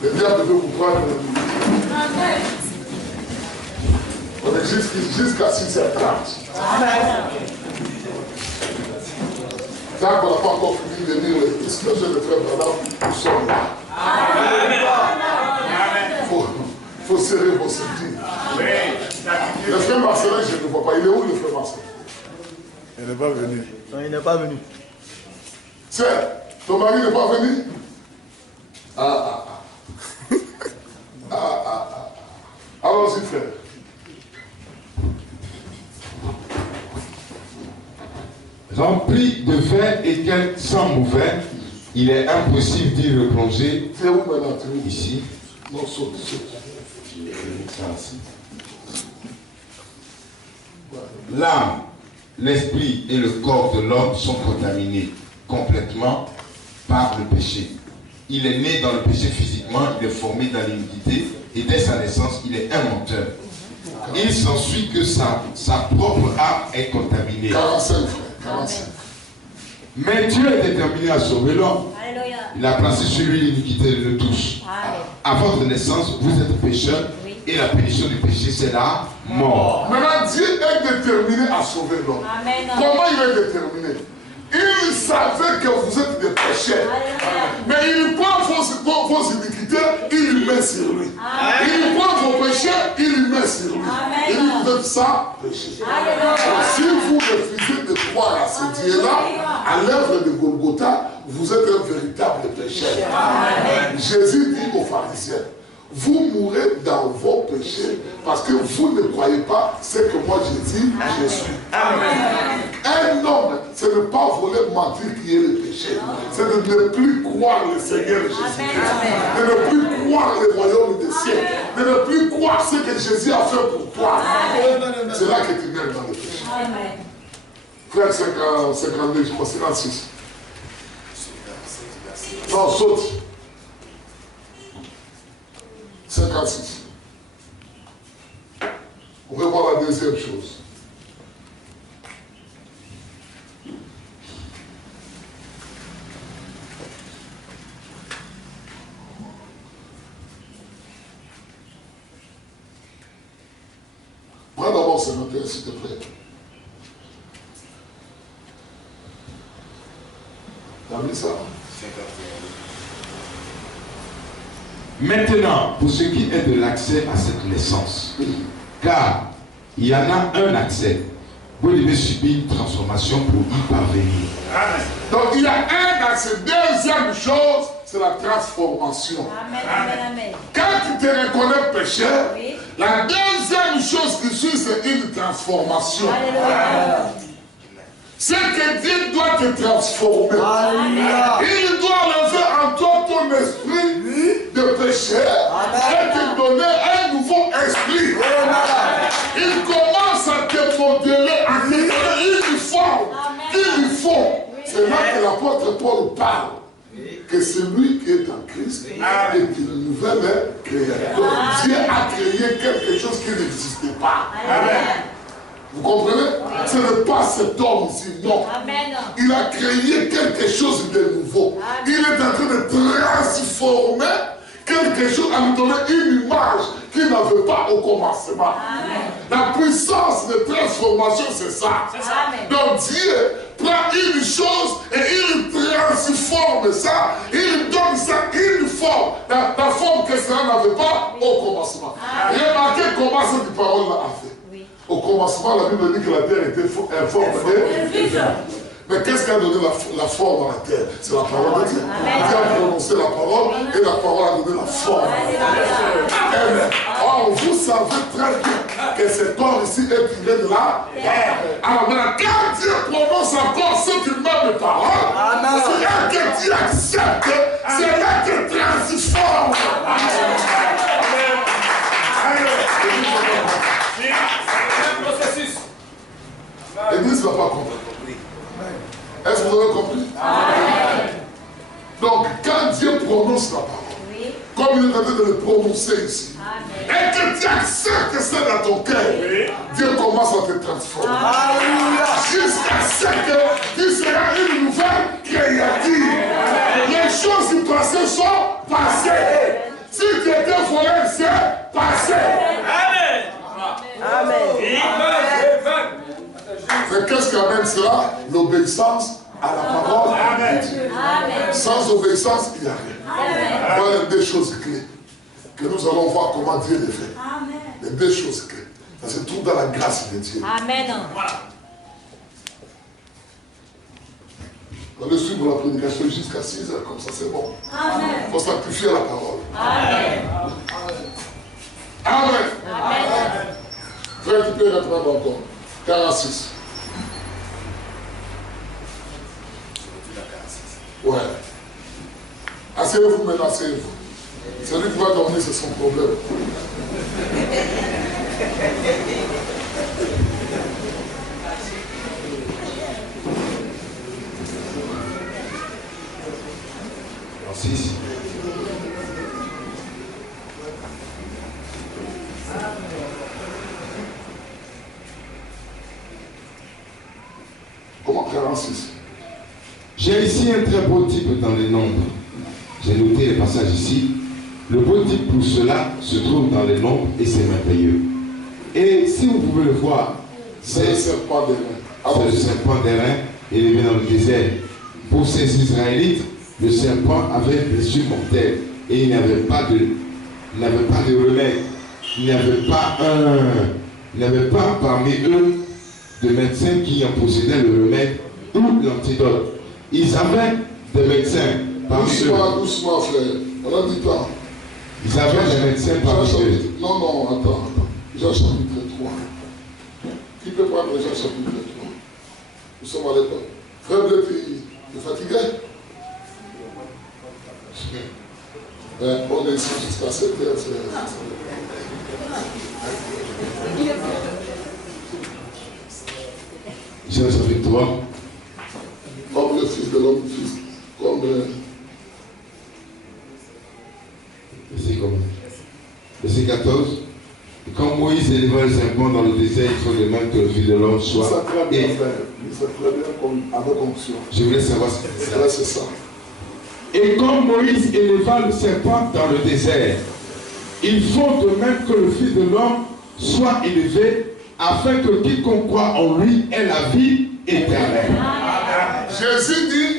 Le diable veut vous prendre. On est jusqu'à 6h30. Tant qu'on n'a pas encore fini de lire les situations de frère Branham, nous sommes là. Il faut serrer vos ceintures. Le frère Marcelin, je ne vois pas. Il est où le frère Marcelin? Il n'est pas venu. Non, il n'est pas venu. Sœur, ton mari n'est pas venu? Allons-y, frère. Rempli de vin et qu'elle sent mauvais, il est impossible d'y replonger. C'est où maintenant? Ici. Non, saute. L'âme, l'esprit et le corps de l'homme sont contaminés complètement par le péché. Il est né dans le péché physiquement, il est formé dans l'iniquité et dès sa naissance, il est un menteur. Il s'ensuit que sa propre âme est contaminée. 45, frère. 45. Mais Dieu est déterminé à sauver l'homme. Il a placé sur lui l'iniquité de tous. À votre naissance, vous êtes pécheur et la pénition du péché, c'est la mort. Maintenant, Dieu est déterminé à sauver l'homme. Comment il est déterminé? Il savait que vous êtes des pécheurs. Mais il prend vos iniquités, il les met sur lui. Il prend vos péchés, il les met sur lui. Et vous êtes ça, péché. Si vous refusez de croire à ce Dieu-là, à l'œuvre de Golgotha, vous êtes un véritable pécheur. Jésus dit aux pharisiens, vous mourrez dans vos péchés parce que vous ne croyez pas ce que moi j'ai dit, je suis. Un homme, ce n'est pas voler, mentir qui est le péché. C'est de ne plus croire le Seigneur Jésus. De ne plus croire le royaume des cieux. De ne plus croire ce que Jésus a fait pour toi. C'est là que tu mets dans le péché. Frère 52, je crois, 56. Non, saute. 56. On va voir la deuxième chose. Prends d'abord 51, s'il te plaît. T'as mis ça? Maintenant, pour ce qui est de l'accès à cette naissance, car il y en a un accès, vous devez subir une transformation pour y parvenir. Amen. Donc il y a un accès. Deuxième chose, c'est la transformation. Amen. Quand tu te reconnais pécheur, la deuxième chose qui suit, c'est une transformation. C'est que Dieu doit te transformer. Il doit lever en toi ton esprit de pécheur et te donner un nouveau esprit. Il commence à te modeler, à te donner une forme. Il faut. C'est là que l'apôtre Paul parle. Que celui qui est en Christ est une nouvelle créature. Donc Dieu a créé quelque chose qui n'existait pas. Amen. Vous comprenez? Ce n'est pas cet homme ici, non. Amen. Il a créé quelque chose de nouveau. Il est en train de transformer quelque chose, à lui donner une image qu'il n'avait pas au commencement. Amen. La puissance de transformation, c'est ça. Amen. Donc Dieu prend une chose et il transforme ça, il donne ça une forme, la forme que cela n'avait pas au commencement. Remarquez comment cette parole-là a fait. Oui. Au commencement, la Bible dit que la terre était informe. Mais qu'est-ce qui a donné la forme à la terre? C'est la parole de Dieu. Dieu a prononcé la parole et la parole a donné la forme. Amen. Or, vous savez très bien que cet homme ici est tiré de là. Alors maintenant, quand Dieu prononce encore cette même parole, c'est là que Dieu accepte, c'est là que transforme. L'Église ne va pas comprendre. Est-ce que vous avez compris? Amen. Donc, quand Dieu prononce la parole, comme il est en train de le prononcer ici, et que tu acceptes ça dans ton cœur, Dieu commence à te transformer. Jusqu'à ce que tu seras une nouvelle créature. Les choses du passé sont passées. Si tu étais volé, c'est passé. Amen. Amen. Mais qu'est-ce qui amène cela? L'obéissance à la parole de Dieu. Sans obéissance, il n'y a rien. Voilà les deux choses clés que nous allons voir comment Dieu les fait. Les deux choses clés. Ça se trouve dans la grâce de Dieu. Amen. On va suivre la prédication jusqu'à 6 heures, comme ça c'est bon. Il faut sacrifier la parole. Amen. Amen. Frère, tu peux reprendre encore. 46. Ouais. Asseyez-vous maintenant, asseyez-vous. Celui qui va dormir, c'est son problème. Francis. Comment 46? J'ai ici un très beau type dans les nombres. J'ai noté les passages ici. Le beau type pour cela se trouve dans les nombres et c'est merveilleux. Et si vous pouvez le voir, c'est le serpent d'airain élevé dans le désert. Pour ces Israélites, le serpent avait une blessure mortelle et il n'y avait pas de remède. Il n'y avait pas parmi eux de médecins qui en possédaient le remède ou l'antidote. Ils avaient des médecins parmi eux. Doucement, frère. On n'a dit pas. Ils avaient des médecins parmi eux. Non, attends. Jean chapitre 3. Qui peut prendre Jean chapitre 3? Nous sommes à l'époque. Frère de pays, tu es fatigué? On est ici jusqu'à 7 heures. Jean chapitre 3. Comme le Fils de l'homme, comme Verset 14. Et quand Moïse éleva le serpent dans le désert, il faut de même que le Fils de l'homme soit. Ça très bien, frère. Ça très bien avec onction. Je voulais savoir ce que c'est. C'est ça. Et comme Moïse éleva le serpent dans le désert, il faut de même que le Fils de l'homme soit élevé, afin que quiconque croit en lui ait la vie éternelle. Jésus dit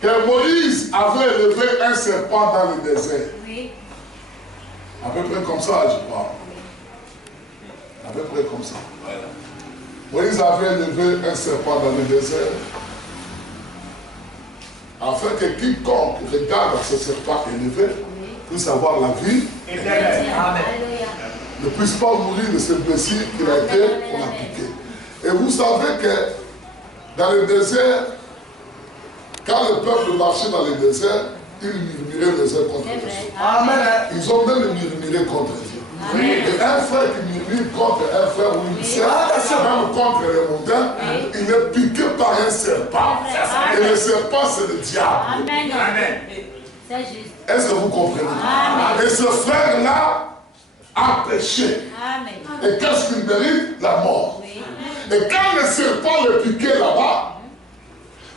que Moïse avait élevé un serpent dans le désert. Oui. À peu près comme ça, je crois. À peu près comme ça. Moïse avait élevé un serpent dans le désert afin que quiconque regarde ce serpent élevé puisse avoir la vie éternelle. Ne puisse pas mourir de ces blessures qu'il a été qu'on a piqué. Et vous savez que dans le désert, quand le peuple marchait dans le désert, ils murmuraient les uns contre les autres. Ils ont même murmuré contre Dieu. Et un frère qui murmure contre un frère ou une sœur, même contre les mondains, il est piqué par un serpent. Et le serpent, c'est le diable. Amen. C'est juste. Est-ce que vous comprenez? Et ce frère-là a péché. Amen. Et qu'est-ce qu'il mérite? La mort. Oui. Et quand le serpent le piquait là-bas,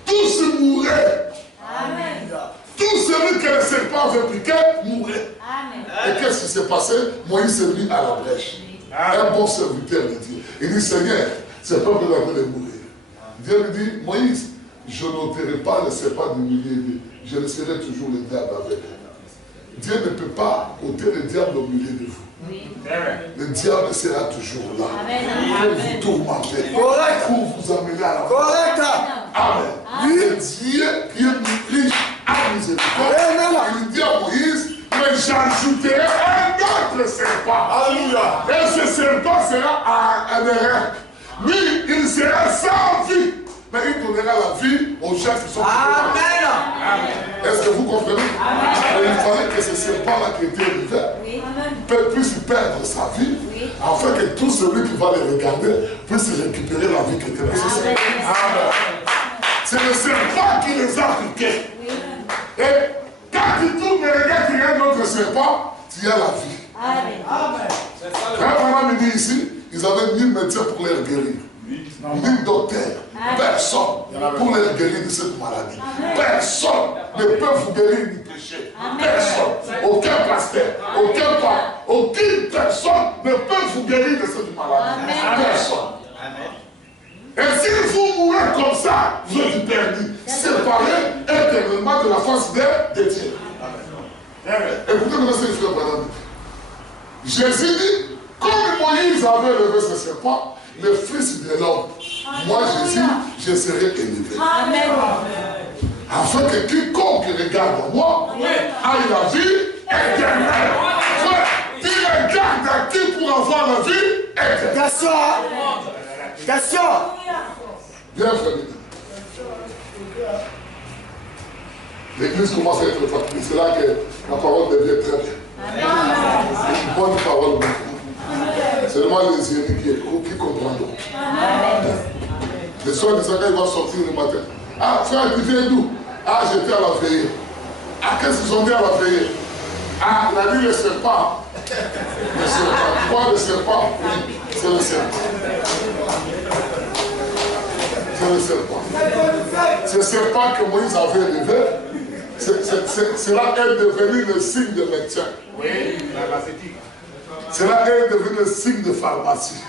tous mouraient. Amen. Tout celui que le serpent avait piqué mourait. Amen. Et qu'est-ce qui s'est passé? Moïse s'est mis à la brèche. Un bon serviteur de Dieu. Il dit, Seigneur, ce peuple est en train de mourir. Dieu lui dit, Moïse, je n'ôterai pas le serpent du milieu de. Je laisserai toujours le diable avec vous. Dieu ne peut pas ôter le diable au milieu de vous. Oui. Le diable sera toujours là. Amen. Pour vous tourmenter. Pour vous amener à la mort. Correct. Amen. Le Dieu qui est riche à miséricorde, il dit à Moïse, mais j'ajouterai un autre serpent. Alléluia. Et ce serpent sera un erreur. Lui, il sera sans vie. Mais il donnera la vie aux gens qui sont Amen. Est-ce que vous comprenez? Il fallait que ce serpent-là qui était élevé puisse perdre sa vie, afin que tout celui qui va le regarder puisse récupérer la vie qui était nécessaire. C'est le serpent qui les a piqués. Et quand tu tournes et regardes qu'il y a un autre serpent, tu as la vie. Amen. Quand maman me dit ici, ils avaient 1000 médecins pour les guérir. 1000 docteurs, personne pour les guérir de cette maladie. Personne ne peut vous guérir du péché. Personne, aucun pasteur, aucun pape, aucune personne ne peut vous guérir de cette maladie. Personne. Et si vous mourrez comme ça, vous êtes perdu, séparés éternellement de la face de Dieu. Écoutez maintenant ce que frère Branham dit. Jésus dit, comme Moïse avait levé ce serpent, le Fils de l'homme, moi Jésus, je serai élevé. Amen. Afin que quiconque regarde moi aille la vie éternelle. Frère, tu regardes à qui pour avoir la vie éternelle? Question. Bien, frère. L'église commence à être fatiguée. C'est là que la parole devient très bien. C'est une bonne parole. Seulement les yeux qui comprendront. Le soir, quand il va sortir le matin. Ah, frère, tu viens d'où? Ah, j'étais à la veillée. Ah, qu'est-ce qu'ils ont dit à la veillée? Ah, il a dit le serpent. Le serpent. Quoi, le serpent? Oui, c'est le serpent. C'est le serpent. Ce serpent que Moïse avait élevé, cela est devenu le signe de médecin. Oui, la bassétique. Cela est devenu le signe de pharmacie.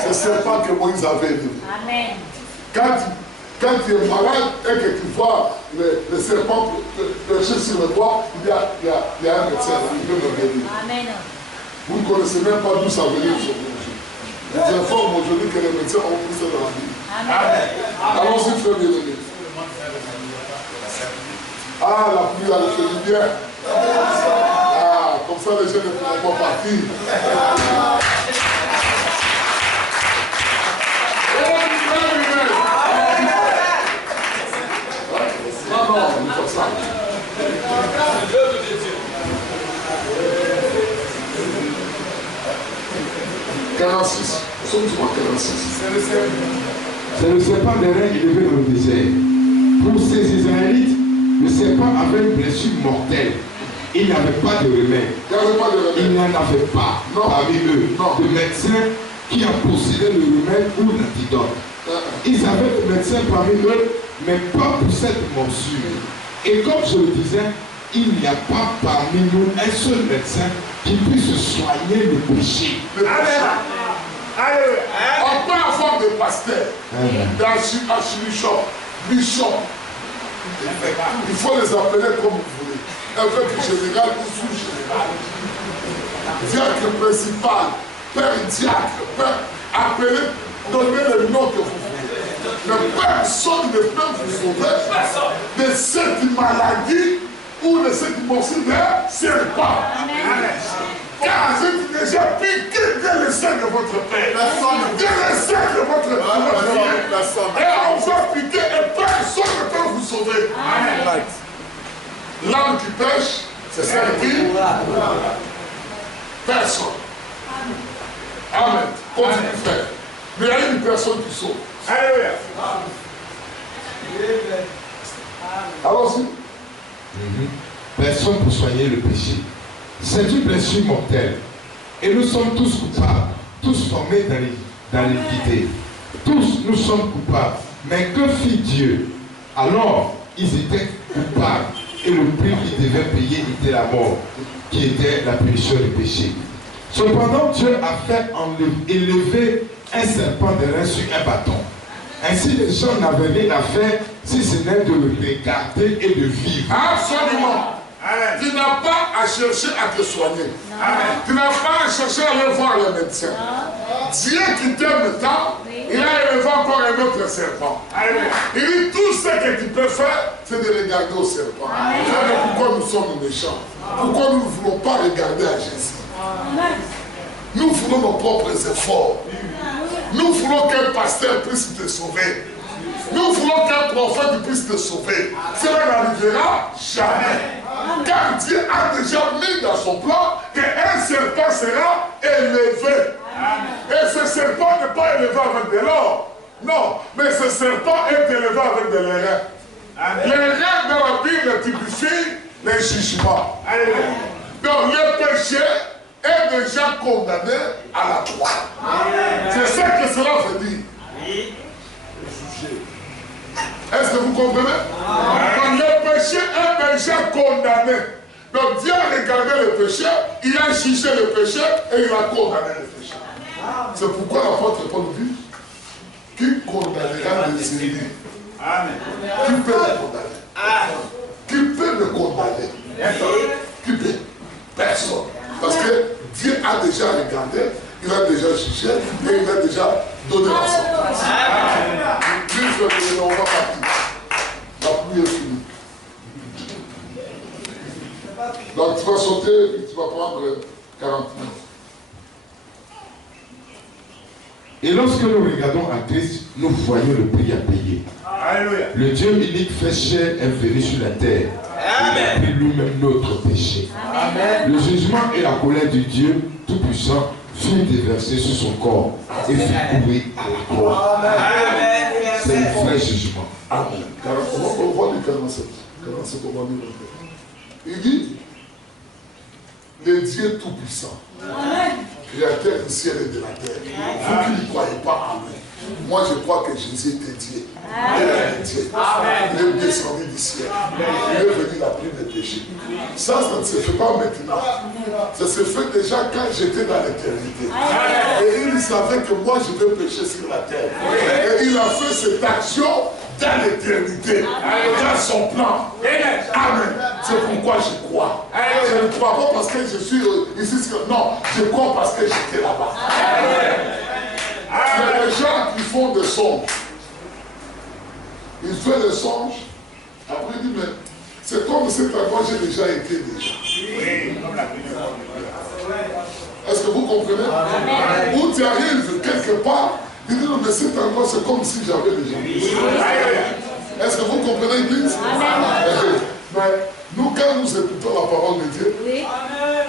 C'est le serpent que Moïse avait élevé. Amen. Quand tu es malade et que tu vois le serpent perché sur le bois, il y a un médecin qui peut me guérir. Amen. Vous ne connaissez même pas d'où ça vient. Je vous informe aujourd'hui que les médecins ont pris ça dans la vie. Amen. Allons-y, frère bien-aimé. Ah, la pluie, elle fait du bien. Ah, comme ça, les gens ne pourront pas partir. Non, non, on fait ça. Nous sommes toujours à 46. C'est le serpent des reins élevé dans le désert. Pour ces Israélites, le serpent avait une blessure mortelle. Il n'avait pas de remède. Il n'en avait pas parmi eux de médecin qui a possédé le remède ou l'antidote. Ils avaient des médecins parmi eux, mais pas pour cette morsure. Et comme je le disais, il n'y a pas parmi nous un seul médecin qui puisse soigner le péché. On peut avoir des pasteurs, d'archbishop, bishop. Il faut les appeler comme vous voulez. Évêque général ou sous-général. Diacre principal, père diacre, père, appelez, donnez le nom que vous voulez. Mais personne ne peut vous sauver de cette maladie ou de cette morsure de serpent. Car vous êtes déjà piqué dès le sein de votre père. Dès le sein de votre père. Et on va piquer et personne ne peut vous sauver. L'âme qui pêche, c'est celle qui. Personne. Amen. Continue frère. Mais il y a une personne qui sauve. Alléluia. Allons-y. Personne pour soigner le péché. C'est une blessure mortelle. Et nous sommes tous coupables, tous formés dans l'iniquité. tous nous sommes coupables. Mais que fit Dieu? Alors, ils étaient coupables. Et le prix qu'ils devaient payer était la mort, qui était la punition du péché. Cependant, Dieu a fait élever un serpent de rein sur un bâton. Ainsi, les gens n'avaient rien à faire si ce n'est de le regarder et de vivre. Absolument. Tu n'as pas à chercher à te soigner. Tu n'as pas à chercher à aller voir le médecin. Dieu qui t'aime tant, il a élevé encore un autre serpent. Il dit tout ce que tu peux faire, c'est de regarder au serpent. Pourquoi nous sommes méchants? Pourquoi nous ne voulons pas regarder à Jésus? Nous voulons nos propres efforts. Nous voulons qu'un pasteur puisse te sauver. Nous voulons qu'un prophète puisse te sauver. Cela n'arrivera jamais. Car Dieu a déjà mis dans son plan qu'un serpent sera élevé. Et ce serpent n'est pas élevé avec de l'or. Non, mais ce serpent est élevé avec de l'airain. L'airain dans la Bible typifie les jugements. Donc le péché est déjà condamné à la croix. C'est ça que cela veut dire. Est-ce que vous comprenez? Donc le péché est déjà condamné. Donc Dieu a regardé le péché, il a jugé le péché et il a condamné le péché. C'est pourquoi l'apôtre Paul dit, qui condamnera les élus? Qui peut le condamner? Qui peut le condamner? Qui peut? Personne. Parce que Dieu a déjà regardé, il a déjà jugé et il a déjà donné la sentence. Plus on va partir. La pluie est finie. Donc tu vas sauter et tu vas prendre 40 minutes. Et lorsque nous regardons à Christ, nous voyons le prix à payer. Alléluia. Le Dieu unique fait chair est venu sur la terre. Il a pris lui-même notre péché. Amen. Le jugement et la colère du Dieu Tout-Puissant furent déversés sur son corps et furent courus à la croix. C'est le vrai jugement. Amen. On voit du 47. 47, on va lire. Il dit, le Dieu Tout-Puissant, créateur du ciel et de la terre, vous qui ne croyez pas en lui. Moi, je crois que Jésus était Dieu. Il est Dieu. Il est descendu du ciel. Il est venu la pluie des péchés. Ça ne se fait pas maintenant. Ça se fait déjà quand j'étais dans l'éternité. Et il savait que moi, je vais pécher sur la terre. Et il a fait cette action dans l'éternité, dans son plan. Amen. C'est pourquoi je crois. Je ne crois pas parce que je suis ici. Non, je crois parce que j'étais là-bas. Il y a des gens qui font des songes. Ils font des songes. Après, ils disent, mais c'est comme cet endroit, j'ai déjà été déjà. Est-ce que vous comprenez? Ou tu arrives quelque part, ils disent, mais cet endroit, c'est comme si j'avais déjà été. Est-ce que vous comprenez, Église? Mais nous, quand nous écoutons la parole de Dieu,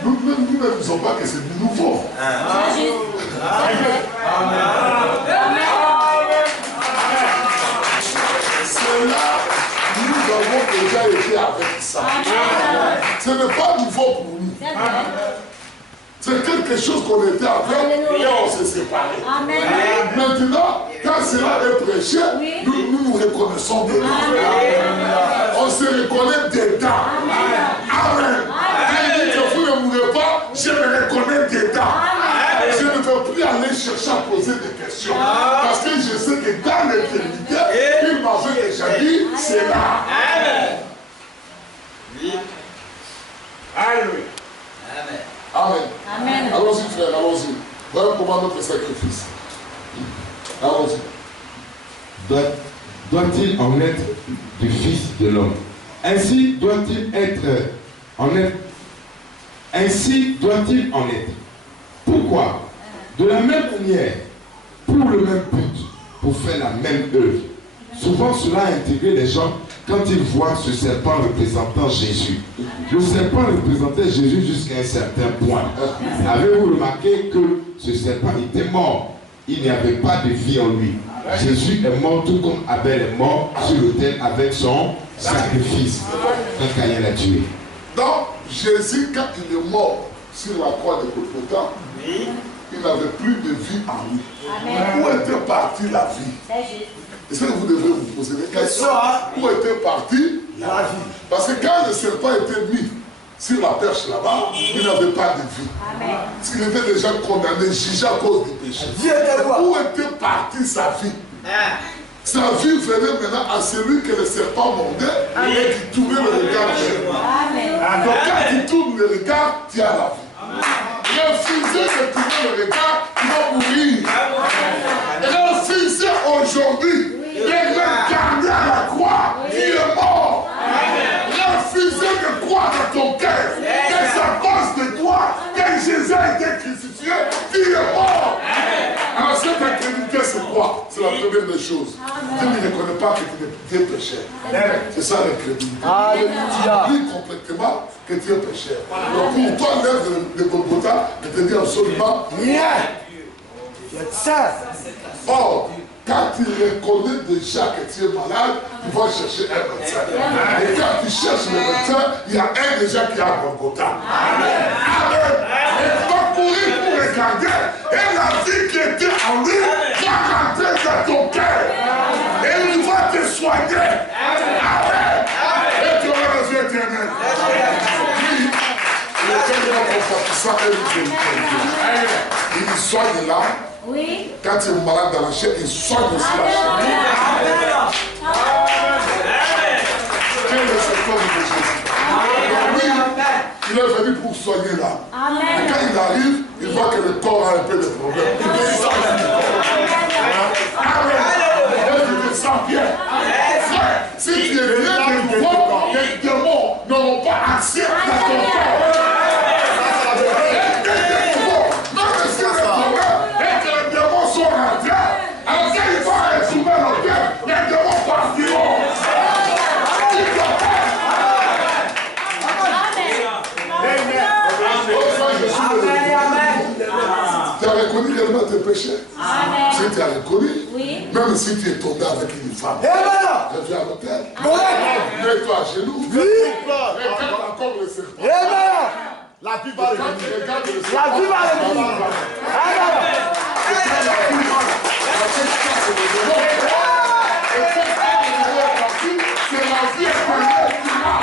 nous ne disons pas que c'est du nouveau. C'est là, nous avons déjà été avec ça. Ce n'est pas nouveau pour nous. C'est quelque chose qu'on était avec et on s'est séparés. Maintenant, quand cela est prêché, nous reconnaissons dedans. On se reconnaît dedans. Amen. Quand il dit que vous ne mourrez pas, je me reconnais dedans. Je ne veux plus aller chercher à poser des questions. Parce que je sais que dans l'éternité, il m'avait déjà dit, c'est là. Alléluia. Amen. Amen. Allons-y, frère, allons-y. Voilà comment notre sacrifice. Allons-y. Doit-il en être du Fils de l'homme? Ainsi doit-il en être. Ainsi doit-il en être. Pourquoi? De la même manière, pour le même but, pour faire la même œuvre. Souvent cela a intégré les gens quand ils voient ce serpent représentant Jésus. Le serpent représentait Jésus jusqu'à un certain point. Avez-vous remarqué que ce serpent était mort? Il n'y avait pas de vie en lui. Jésus est mort tout comme Abel est mort sur l'autel avec son sacrifice quand Caïn l'a tué. Donc, Jésus, quand il est mort sur la croix de Golgotha, il n'avait plus de vie en lui. Amen. Où était partie la vie? C'est juste. Est-ce que vous devez vous poser des questions? Où était partie la vie? Parce que quand le serpent était mis sur la perche là-bas, il n'avait pas de vie. Amen. Il était déjà condamné, jugé à cause du péché. Où était partie sa vie? Sa vie venait maintenant à celui que le serpent mordait et qui tournait le regard vers lui. Amen. Donc quand tu tournes le regard, tu as la vie. Refusez de tourner le regard, tu vas mourir. Refusez aujourd'hui de regarder à la croix, tu es mort. Refusez de croire dans ton cœur que ça passe de toi, que Jésus a été crucifié, tu es mort. Alors cette incrédulité, c'est quoi? C'est la première des choses. Tu ne reconnais pas que tu es pécheur. C'est ça l'incrédulité. Tu oublies complètement que tu es pécheur. Donc pour toi, l'œuvre de Golgotha, je te dis absolument rien. Or, quand tu reconnais déjà que tu es malade, tu vas chercher un médecin. Et quand tu cherches le médecin, il y a un déjà qui a Golgotha. Amen. Et tu vas courir pour regarder. Et la vie qui était en lui va rentrer dans ton cœur. Et il va te soigner. Amen. Et tu auras la vie éternelle. Il soigne là. Oui. Quand tu es malade dans la chair, il soigne aussi la chair. Quel est le secteur de Jésus? Oui, il est venu pour soigner là. Et quand il arrive, il voit que le corps a un peu de problème. Il peut soigner le corps. Amen. Je te sens bien. Frère, si tu es bien de nouveau, les démons n'auront pas accès à ton corps. Alors quand il va résumer le cœur, les démons partiront. Tu as reconnu réellement tes péchés? Si tu as reconnu, même si tu es tombé avec une femme, tu viens à l'hôtel, mets-toi à genoux, regarde encore le serpent. La vie va Regarde le serpent. La vie va c'est la vie éternelle qui m'a.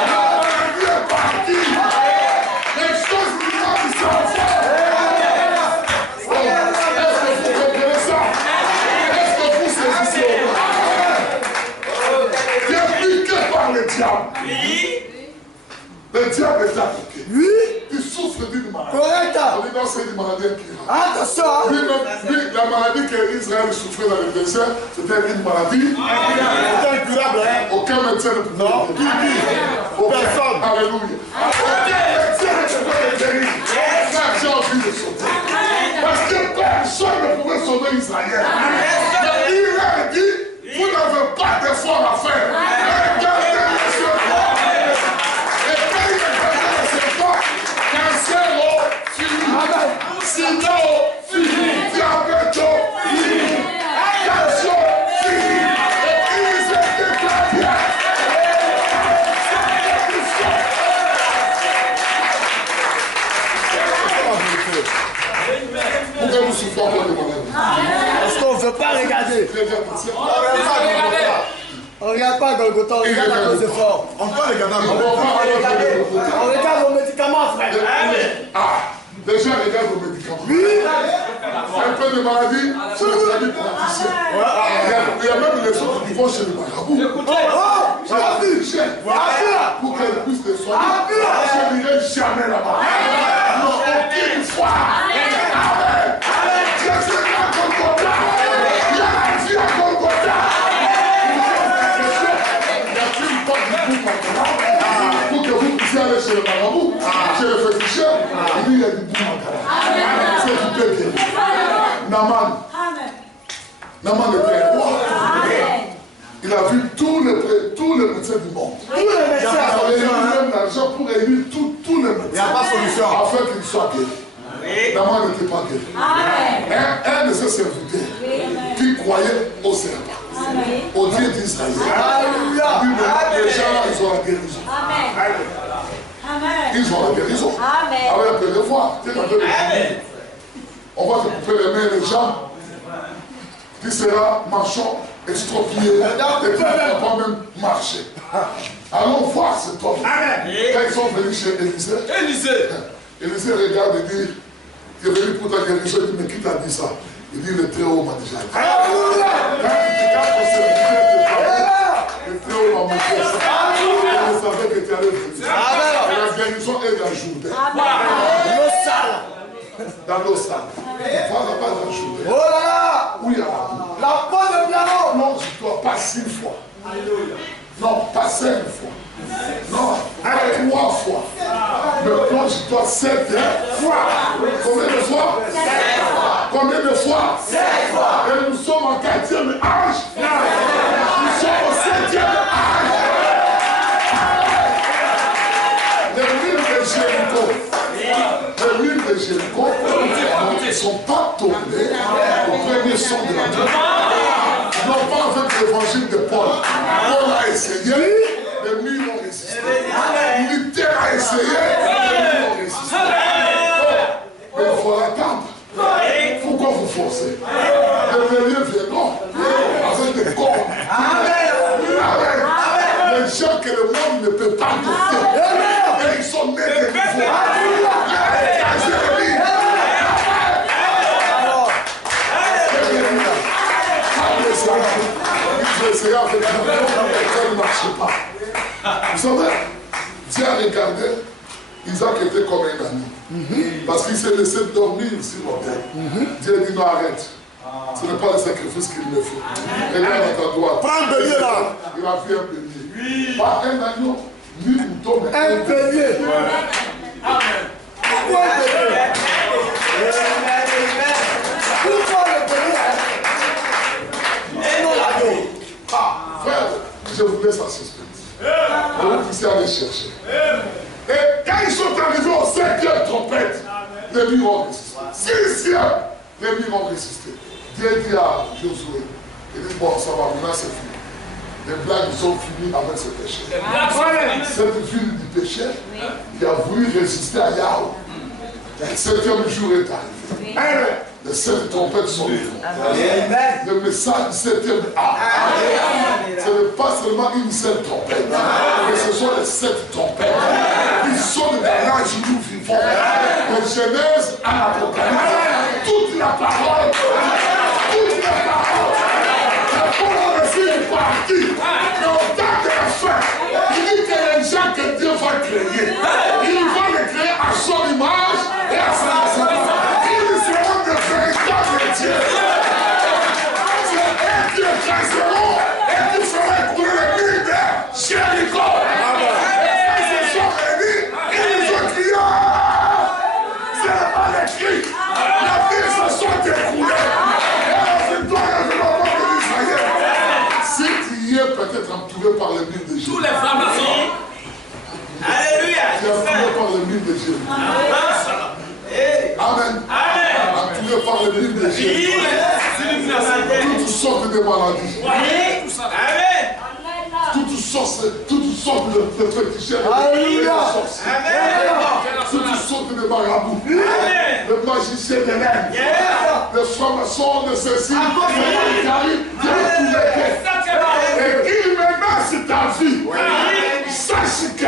La vie est partie. Les choses vivantes sont faites. Est-ce que vous comprenez ça? Est-ce que vous saisissez? Tu es piqué par le diable. Le diable est attaqué. Oui. Tu souffres d'une maladie. Correct. On dit non, c'est une maladie incurable. Attention. Oui, la maladie qu'Israël souffrait dans le désert, c'était une maladie incurable. Aucun médecin ne pouvait le guérir. Personne. Alléluia. Aucun médecin ne pouvait le guérir. J'ai envie de sauter. Parce que personne ne pouvait sauver Israël. Mais il a dit, vous n'avez pas d'effort à faire. Regardez le serpent. Et quand il regardait le serpent, cancer, fini. Sinon, fini. Diabète, fini. Tension, fini. Et ils étaient très bien. Pourquoi nous souffrons encore de maladies? Parce qu'on ne veut pas regarder. On ne regarde pas Golgotha, on regarde à cause de fort. On peut regarder à On regarde vos médicaments, frère. Ah, déjà regarde vos médicaments. Un peu de maladie, c'est les maladies praticiens. Il y a même les autres qui vont chez le marabout. J'ai envie, pour qu'elle puisse te soigner. Je n'irai jamais là-bas. Non, aucune fois. Amen. Je suis à Golgotha. Il y a la vie à Golgotha. Il y a une porte du bout maintenant. Pour que vous puissiez aller chez le marabout, chez le féticheur, il y a du bout maintenant. C'est tout est bien. Naman. Naman était un roi. Il a vu tous les médecins du monde. Tous les médecins. Il avait eu même l'argent pour réunir tous les médecins. Il n'y a pas de solution. Afin qu'il soit guéri. Naman n'était pas guéri. Un de ses serviteurs qui croyait au serpent, au Dieu d'Israël. Alléluia. Les gens là, ils ont la guérison. Ils ont la guérison. Avec le devoir. On va te couper les mains et les jambes. Tu seras marchand, estropié. Et tu ne pourras pas même marcher. Allons voir cet homme. Quand ils sont venus chez Élisée, Élisée regarde et dit, tu es venu pour ta guérison. Il dit, mais qui t'a dit ça? Il dit, le Très-Haut m'a déjà dit. Quand on s'est dit, le Très-Haut m'a montré ça. Je savais que tu allais venir. La guérison est dans Jourdain. Dans l'eau sale. Voilà, pas dans Jourdain. Oh là là! Oui, La peau de Biaro! non, je dois pas 6 fois. Non, pas 5 fois. Non, 3 fois. Maintenant, je dois 7 fois. Combien de fois? 7 fois. Combien de fois? 7 fois. Et nous sommes en 4e âge. Nous sommes au 7e âge. Les murs de Jéricho. Les murs de Jéricho ne sont pas tombés au premier son de la nuit. Non pas avec l'évangile de Paul. Paul a essayé, les murs ont résisté. Luther a essayé, les murs ont résisté. Mais il faut l'attendre. Pourquoi vous forcez? Les mérieux viendront avec des corps. Les gens que le monde ne peut pas doter. Et ils sont nés de nouveau. J'ai essayé avec lui, ça ne marchait pas. Vous savez, Dieu a regardé, Isaac était comme un ami. Parce qu'il s'est laissé dormir sur l'autel. Dieu dit non, arrête. Ce n'est pas le sacrifice qu'il me faut. Regarde à ta droite. Prends un bélier là. Il a vu un bélier. Pas un agneau, ni un mouton, mais Un bélier. Pourquoi le bélier? Pourquoi le bélier? Et non l'agneau. Frère, je vous laisse en suspense. Vous puissiez aller chercher. Et quand ils sont arrivés au 5e trompette, les murs ont résisté. 6e, les murs ont résisté. Dieu dit à Josué, il dit, bon, ça va, maintenant c'est fini. Les blagues sont finies avec ce péché. Cette ville du péché qui a voulu résister à Yahweh. Le 7e jour est arrivé. Les 7 trompettes sont venues. Le message du 7e ce n'est pas seulement une seule trompette, mais ce sont les 7 trompettes. Ils sont dans l'âge où nous vivons. De Genèse à l'Apocalypse. Toute la parole. Toute la parole. La parole est une partie. Mais au temps de la fin, il dit que les gens que Dieu va créer, il va les créer à son image et à sa semblance. Ils seront de véritables dieux. C'est un Dieu chasseront et qui fera couler les murs de Jéricho. Et quand ils se sont réunis, ils ont crié. C'est pas l'écrit. La ville se sont écroulées. Et la victoire est de l'enfant de l'Israël. Si tu y es peut-être entouré par les murs de Jéricho. Tous les francs-maçons. Alléluia. Tu es entouré par les murs de Jéricho. Amen. Entouré par les murs de Jéricho. Toutes sortes de maladies. Toutes sortes de féticheurs. Toutes sortes de marabouts. Le magicien de l'air. Les francs-maçons de ceci. Et qu'il menace ta vie. Sache que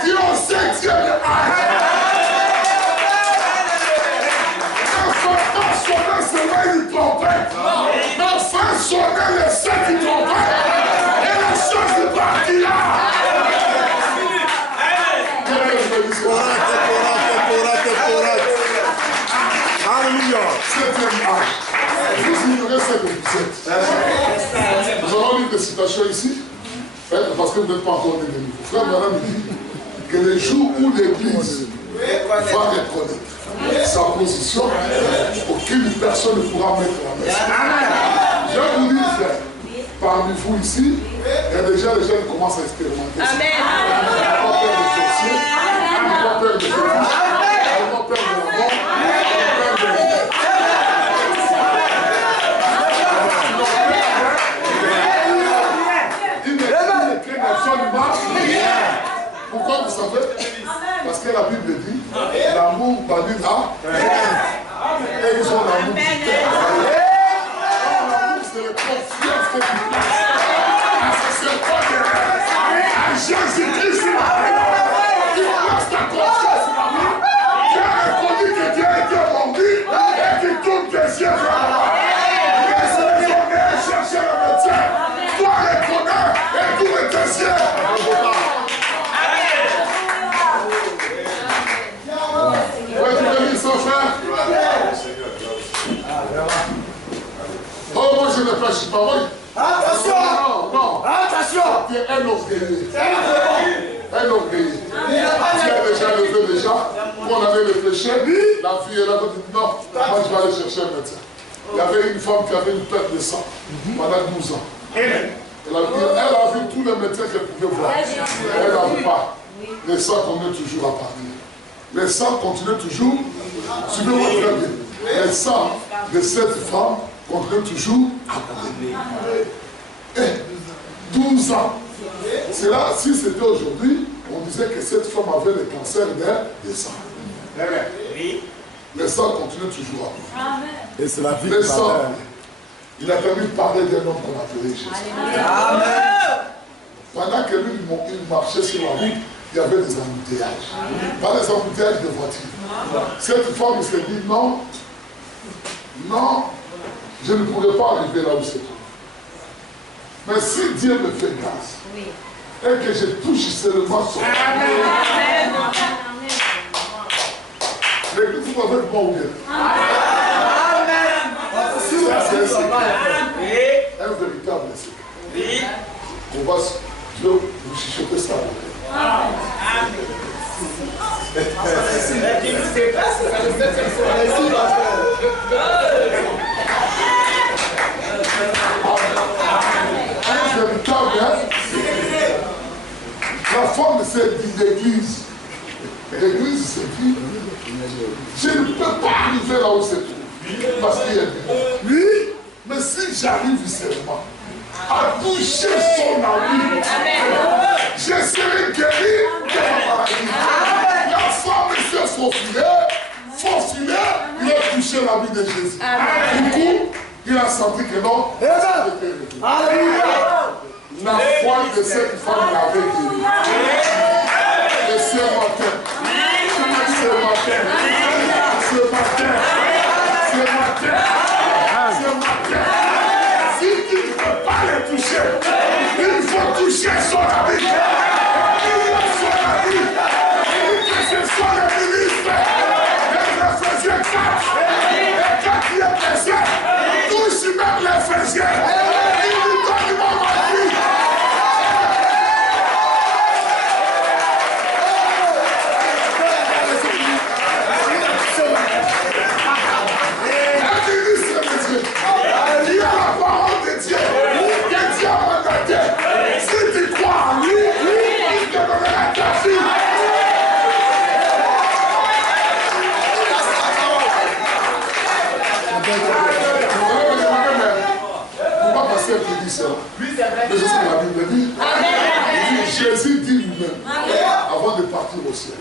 tu es au 7e âge. Sonner seulement une trompette. Mais faire sonner les 7 trompettes. Et la chose est partie là. Alléluia. 7e âge. Vous ignorez ce que vous êtes. Nous allons lire des citations ici. Parce que vous n'êtes pas encore des nouveaux. Frère Madame dit que les jours où l'Église va reconnaître sa position, aucune personne ne pourra mettre la main. Je vous dis, frère, parmi vous ici, il y a déjà les gens qui commencent à expérimenter ça. Il n'y a pas peur de sorcier, il n'y a pas peur de fétiche, il n'y a pas peur de la mort, il n'y a pas peur de il ne crée absolument rien. Pourquoi vous savez? Parce que la Bible dit, l'amour bannit la haine. Et ils ont l'amour du Père. L'amour, c'est la confiance que tu places. C'est pas à Jésus-Christ. Tu places ta confiance en lui. Tu as reconnu que Dieu était mon Dieu et que toutes tes yeux vers là-bas. Les hommes chercher le médecin. Toi, reconnais et tous tes yeux. Ouais, tu veux dire son frère? Oh, moi je ne pêche pas, oui. Attention! Non, non. Attention! Tu es un orgueilleux. Un orgueilleux. Tu as déjà levé déjà, qu'on avait le péché. La fille, elle a dit non, moi je vais aller chercher un médecin. Il y avait une femme qui avait une perte de sang pendant 12 ans. Elle a vu tous les médecins qu'elle pouvait voir. Elle n'a vu pas. Le sang continue toujours à partir. Le sang continue toujours. Suivez-moi très bien. Le sang de cette femme continue toujours à couler. Et 12 ans. C'est là, si c'était aujourd'hui, on disait que cette femme avait le cancer des sang. Le sang continue toujours à couler. Et c'est la vie Le de sang, ma mère. il a permis de parler d'un homme qu'on appelait Jésus. Pendant que lui, il marchait sur la route, il y avait des embouteillages. Pas des embouteillages de voitures. Cette femme s'est dit non, non, je ne pourrais pas arriver là où c'est. Mais si Dieu me fait grâce, et que je touche seulement son l'église vous avec moi ou bien? Ça, c'est un secret. Un véritable secret. On va je vais vous chuchoter ça. La femme s'est dit l'église. L'église s'est dit, je ne peux pas arriver là où c'est tout. Parce qu'il y a lui, mais si j'arrive seulement à toucher son ami, je serai guéri de ma maladie. La femme s'est faufilée, il a touché la vie de Jésus. Du coup, il a senti que non. La foi de cette femme l'avait guéri. Et ce matin, si tu ne peux pas les toucher, il faut toucher son ami. Il a son ami. Il dit que ce soit le ministre. Les Éphésiens 4. Et quand il est blessé, touche même l'Éphésiens. Il lui donne ma vie. Il y a la parole de Dieu, que Dieu a mandaté. Si tu crois en lui, il te donnera ta fille. Pourquoi passer qui dit cela? Mais c'est ce que la Bible dit. Jésus dit lui-même, avant de partir au ciel,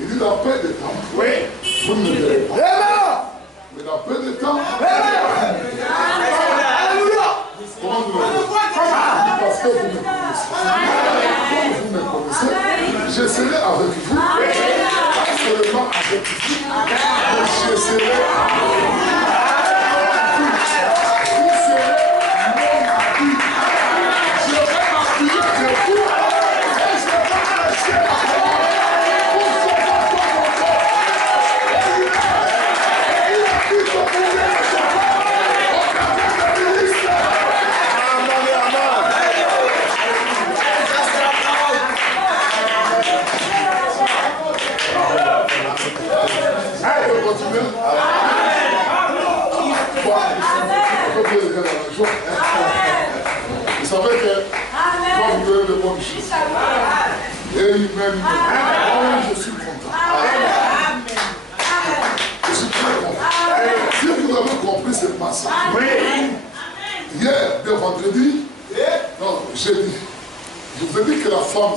il dit dans peu de temps, vous ne me verrez pas. Mais dans peu de temps, comment vous me connaissez? Parce que vous me connaissez. Comme vous me connaissez, je serai avec vous. Pas seulement avec vous, mais je serai avec vous. Vous serez mon ami. Je vais m'appuyer de vous et je vais prêcher la parole pour sauver ton corps. Il a dit que vous pouvez le sauver au travers de ministère. Allez, on continue. Vous savez que quand vous donnez de bonnes choses, et lui-même, je suis content. Je suis très content. Si vous avez compris cette massacre, hier, de vendredi, non, jeudi, je vous avez dit que la femme,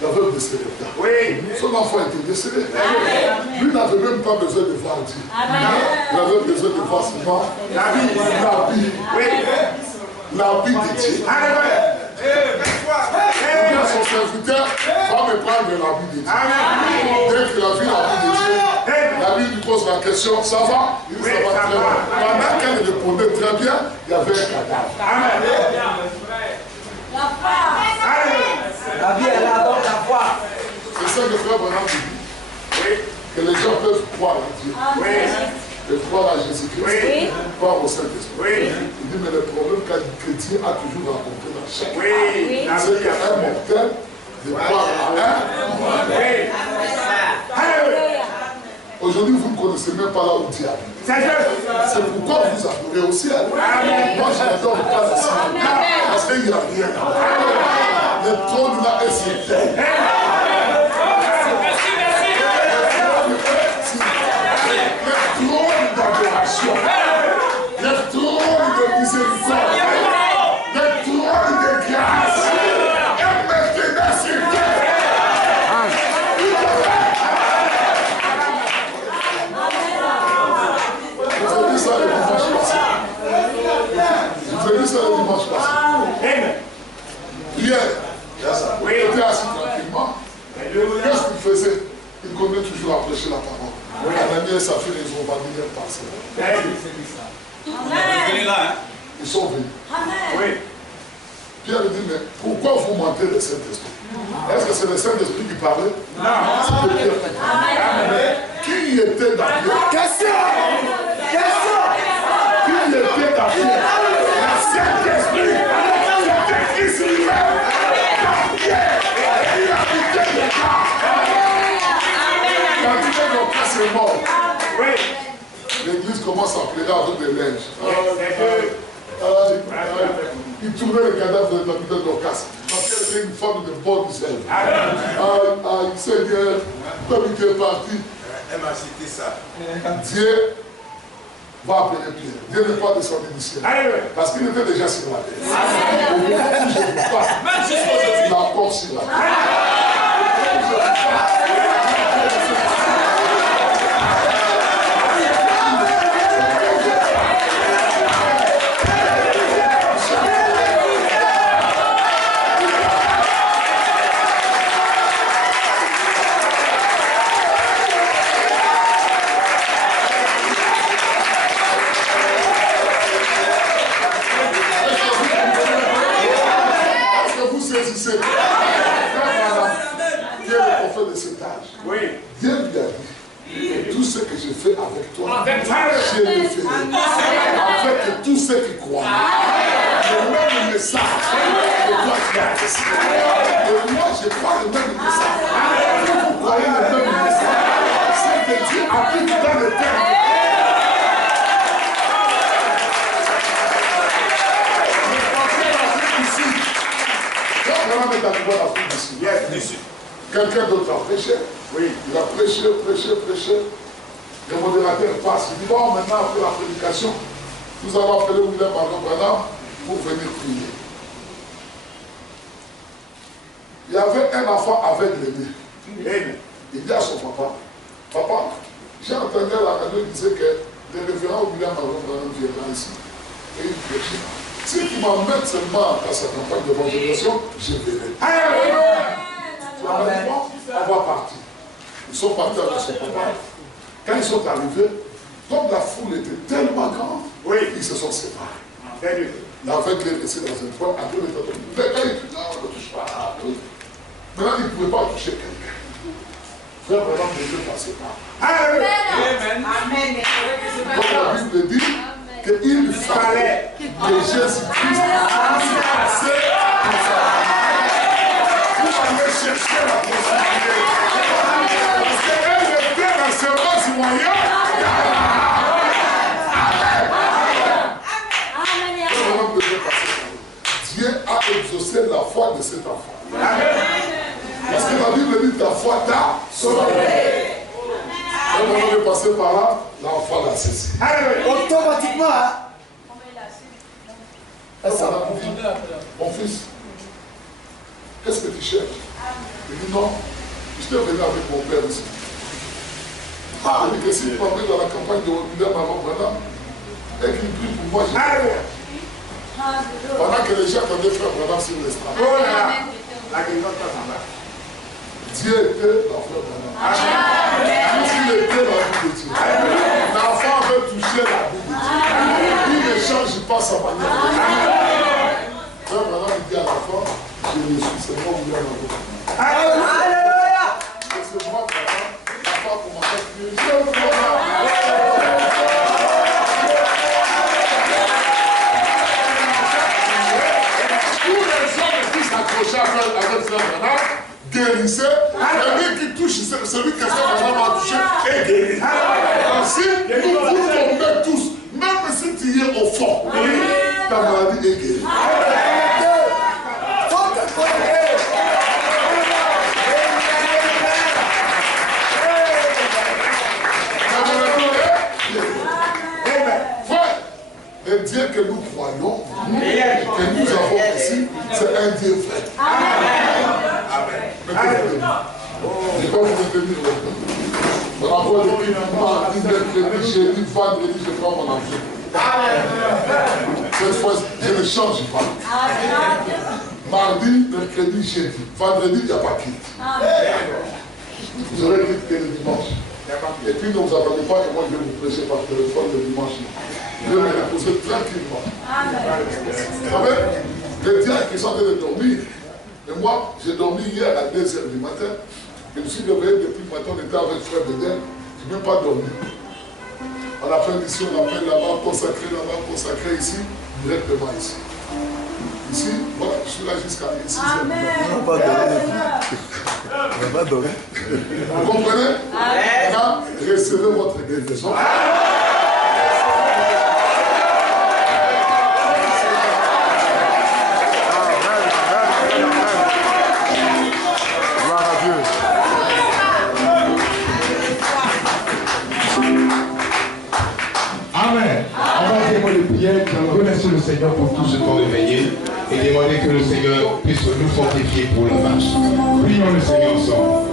la veuve de Sérepta. Oui. Son enfant était décédé. Lui n'avait même pas besoin de voir Dieu. Il avait besoin de voir seulement l'habit. Oui. L'habit de Dieu. Son serviteur va me prendre l'habit de Dieu. Dès qu'il a vu l'habit de Dieu, la Bible lui pose la question, ça va? Il dit, ça va très bien. Pendant qu'elle répondait très bien, il y avait un cadavre. La vie est là, donc la foi. C'est ça que Frère Branham dit. Que les gens peuvent croire en Dieu. Et croire à Jésus-Christ. Croire au Saint-Esprit. Il dit, mais le problème que Dieu a toujours rencontré dans chaque c'est qu'un mortel de croire à un. Aujourd'hui, vous ne connaissez même pas là où Dieu habite. C'est pourquoi vous adorez au ciel. Moi, je n'adore pas le ciel. Parce qu'il n'y a rien. Le trône là est sur terre. Le trône d'adoration. Le trône de miséricorde. Le trône de grâce. Et maintenant sur terre. Vous avez dit ça le dimanche passé. Vous avez dit ça le dimanche passé. Hier, il était assis tranquillement. Qu'est-ce qu'il faisait? Il continuait toujours à prêcher la parole. Un ami et sa fille, ils ont vendu leur parcelle. Ils sont venus. Pierre lui dit, mais pourquoi vous mentez le Saint-Esprit? Est-ce que c'est le Saint-Esprit qui parlait? Non. C'est Pierre. Qui était dans Pierre? Question. Qui était dans Pierre? Le Saint-Esprit. C'était Christ lui-même. Dans Pierre. Il habitait le cas. Il habitait le cas, c'est mort. L'église commence à pleurer avec des linges. Il tournait le cadavre de l'habitant d'Orcas. Parce qu'elle était une femme de bonne zèle. Seigneur, comme il est parti, Elle m'a cité ça. Dieu va appeler Pierre. Dieu n'est pas descendu du ciel. Parce qu'il était déjà sur la terre. Au moment où je vous parle, il est encore sur la terre. Saisissez. Qui est le prophète de cet âge? Dieu lui a dit que tout ce que je fais avec toi, je le ferai avec tous ceux qui croient. Le même message que toi tu as reçu. Et moi je crois le même message. Vous croyez le même message. C'est que Dieu applique dans le terme. Quelqu'un d'autre a prêché. Il a prêché. Le modérateur passe. Il dit, bon, maintenant, après la prédication, nous allons appeler William Branham pour venir prier. Il y avait un enfant avec l'aîné. Il dit à son papa, papa, j'ai entendu à la radio dire que le révérend William Branham viendra ici. Et il prêchait. Si tu m'emmènes seulement à sa campagne d'évangélisation, je verrai. On va partir. Ils sont partis avec son papa. Quand ils sont arrivés, comme la foule était tellement grande, ils se sont séparés. L'aveugle est resté dans un point, après le temps de non, on ne touche pas. Maintenant, il ne pouvait pas toucher quelqu'un. Frère, vraiment, ne peut passer par. Donc la Bible dit qu'il fallait que Jésus-Christ puisse passer par sa vie. Vous allez chercher la possibilité. Parce qu'elle était dans ce monde moyen. Dieu a exaucé la foi de cet enfant. Parce que la Bible dit ta foi t'a sauvé. Quand on est passé par là, l'enfant l'a cessé. Automatiquement. Mon fils, qu'est-ce que tu cherches? Il dit non, je t'ai venu avec mon père ici. Ah, il dit que si tu m'emmènes dans la campagne de William avant Branham, et qu'il prie pour moi, je pendant que les gens attendaient frère Branham sur l'estrade. Dieu était dans frère Branham. Puisqu'il était dans la vie de Dieu. L'enfant veut toucher la vie de Dieu. Il ne change pas sa manière de faire. Frère Branham dit à l'enfant, je le suis, c'est moi William avant. Alléluia. C'est moi Branham, pas pour ma tête. Accroché avec frère Branham, guérissait, celui qui touche, celui que frère Branham a touché est guéri. Ainsi, nous vous tombez tous, même si tu es au fond, ta maladie est guérie. Le Dieu que nous croyons, que nous avons ici, c'est un Dieu vrai. Amen. Je peux vous retenir maintenant. On envoie l'équipe mardi, mercredi, jeudi, vendredi, je prends mon argent. Cette fois, je ne change pas. Mardi, mercredi, jeudi. Vendredi, il n'y a pas quitte. Vous aurez quitte que le dimanche. Et puis ne vous attendez pas que moi je vais vous prêcher par téléphone le dimanche. Je vais me reposer tranquillement. Amen. Le diable qui sont en train de dormir. Et moi, j'ai dormi hier à 2h du matin. Je me suis réveillé depuis le matin, on était avec frère Bédel. Je n'ai même pas dormi. On appelle ici, on appelle là-bas, consacré ici, directement ici. Ici, voilà, je suis là jusqu'à ici. Amen. On va pas dormir. Vous comprenez? Maintenant, recevez votre guérison. Amen. On va témoigner de prière, remercier le Seigneur pour tout ce temps de veillée et demander que le Seigneur puisse nous fortifier pour la marche. Prions le Seigneur ensemble.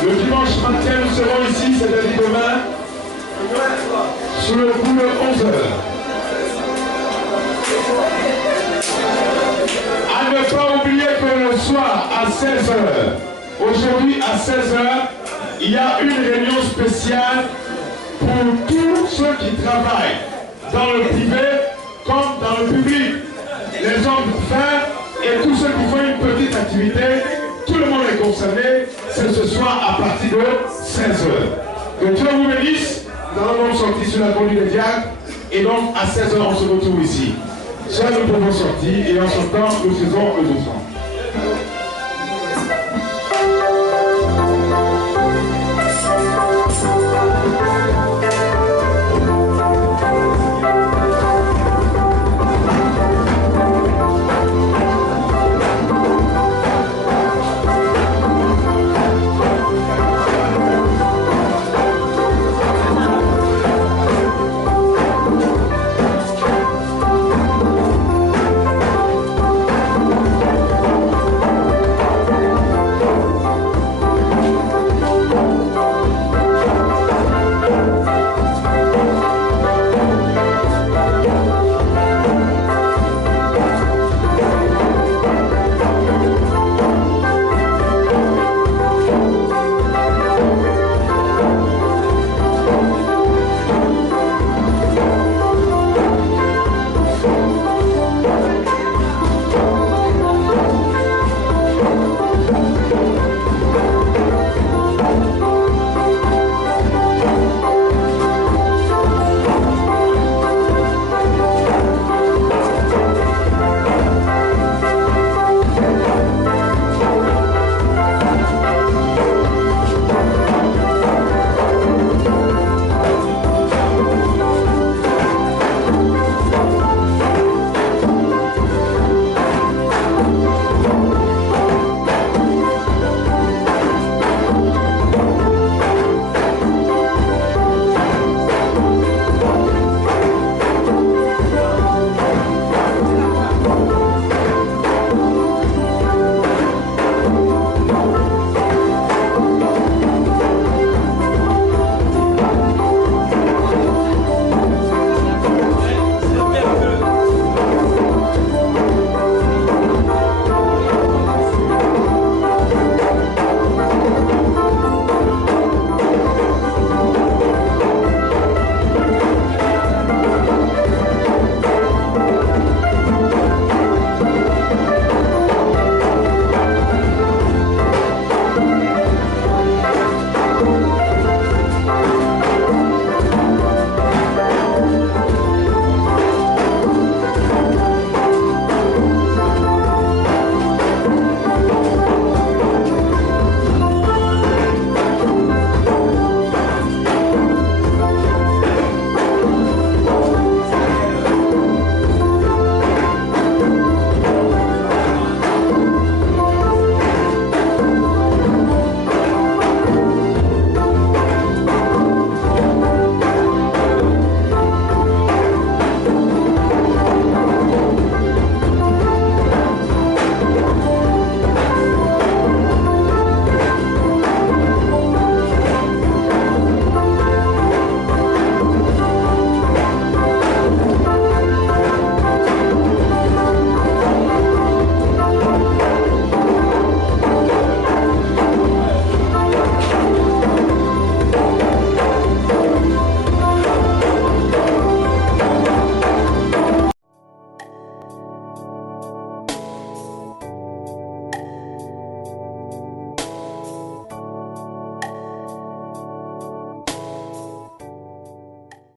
Le dimanche matin, nous serons ici, c'est-à-dire demain, sur le coup de 11h. À ne pas oublier que le soir à 16h, aujourd'hui à 16h, il y a une réunion spéciale pour tous ceux qui travaillent dans le privé comme dans le public. Les hommes d'affaires et tous ceux qui font une petite activité, tout le monde est concerné. C'est ce soir à partir de 16h. Que Dieu vous bénisse. Nous allons donc sortir sur la conduite des diacres. Et donc à 16h, on se retrouve ici. Seuls nous pouvons sortir et en sortant, nous faisons le 200.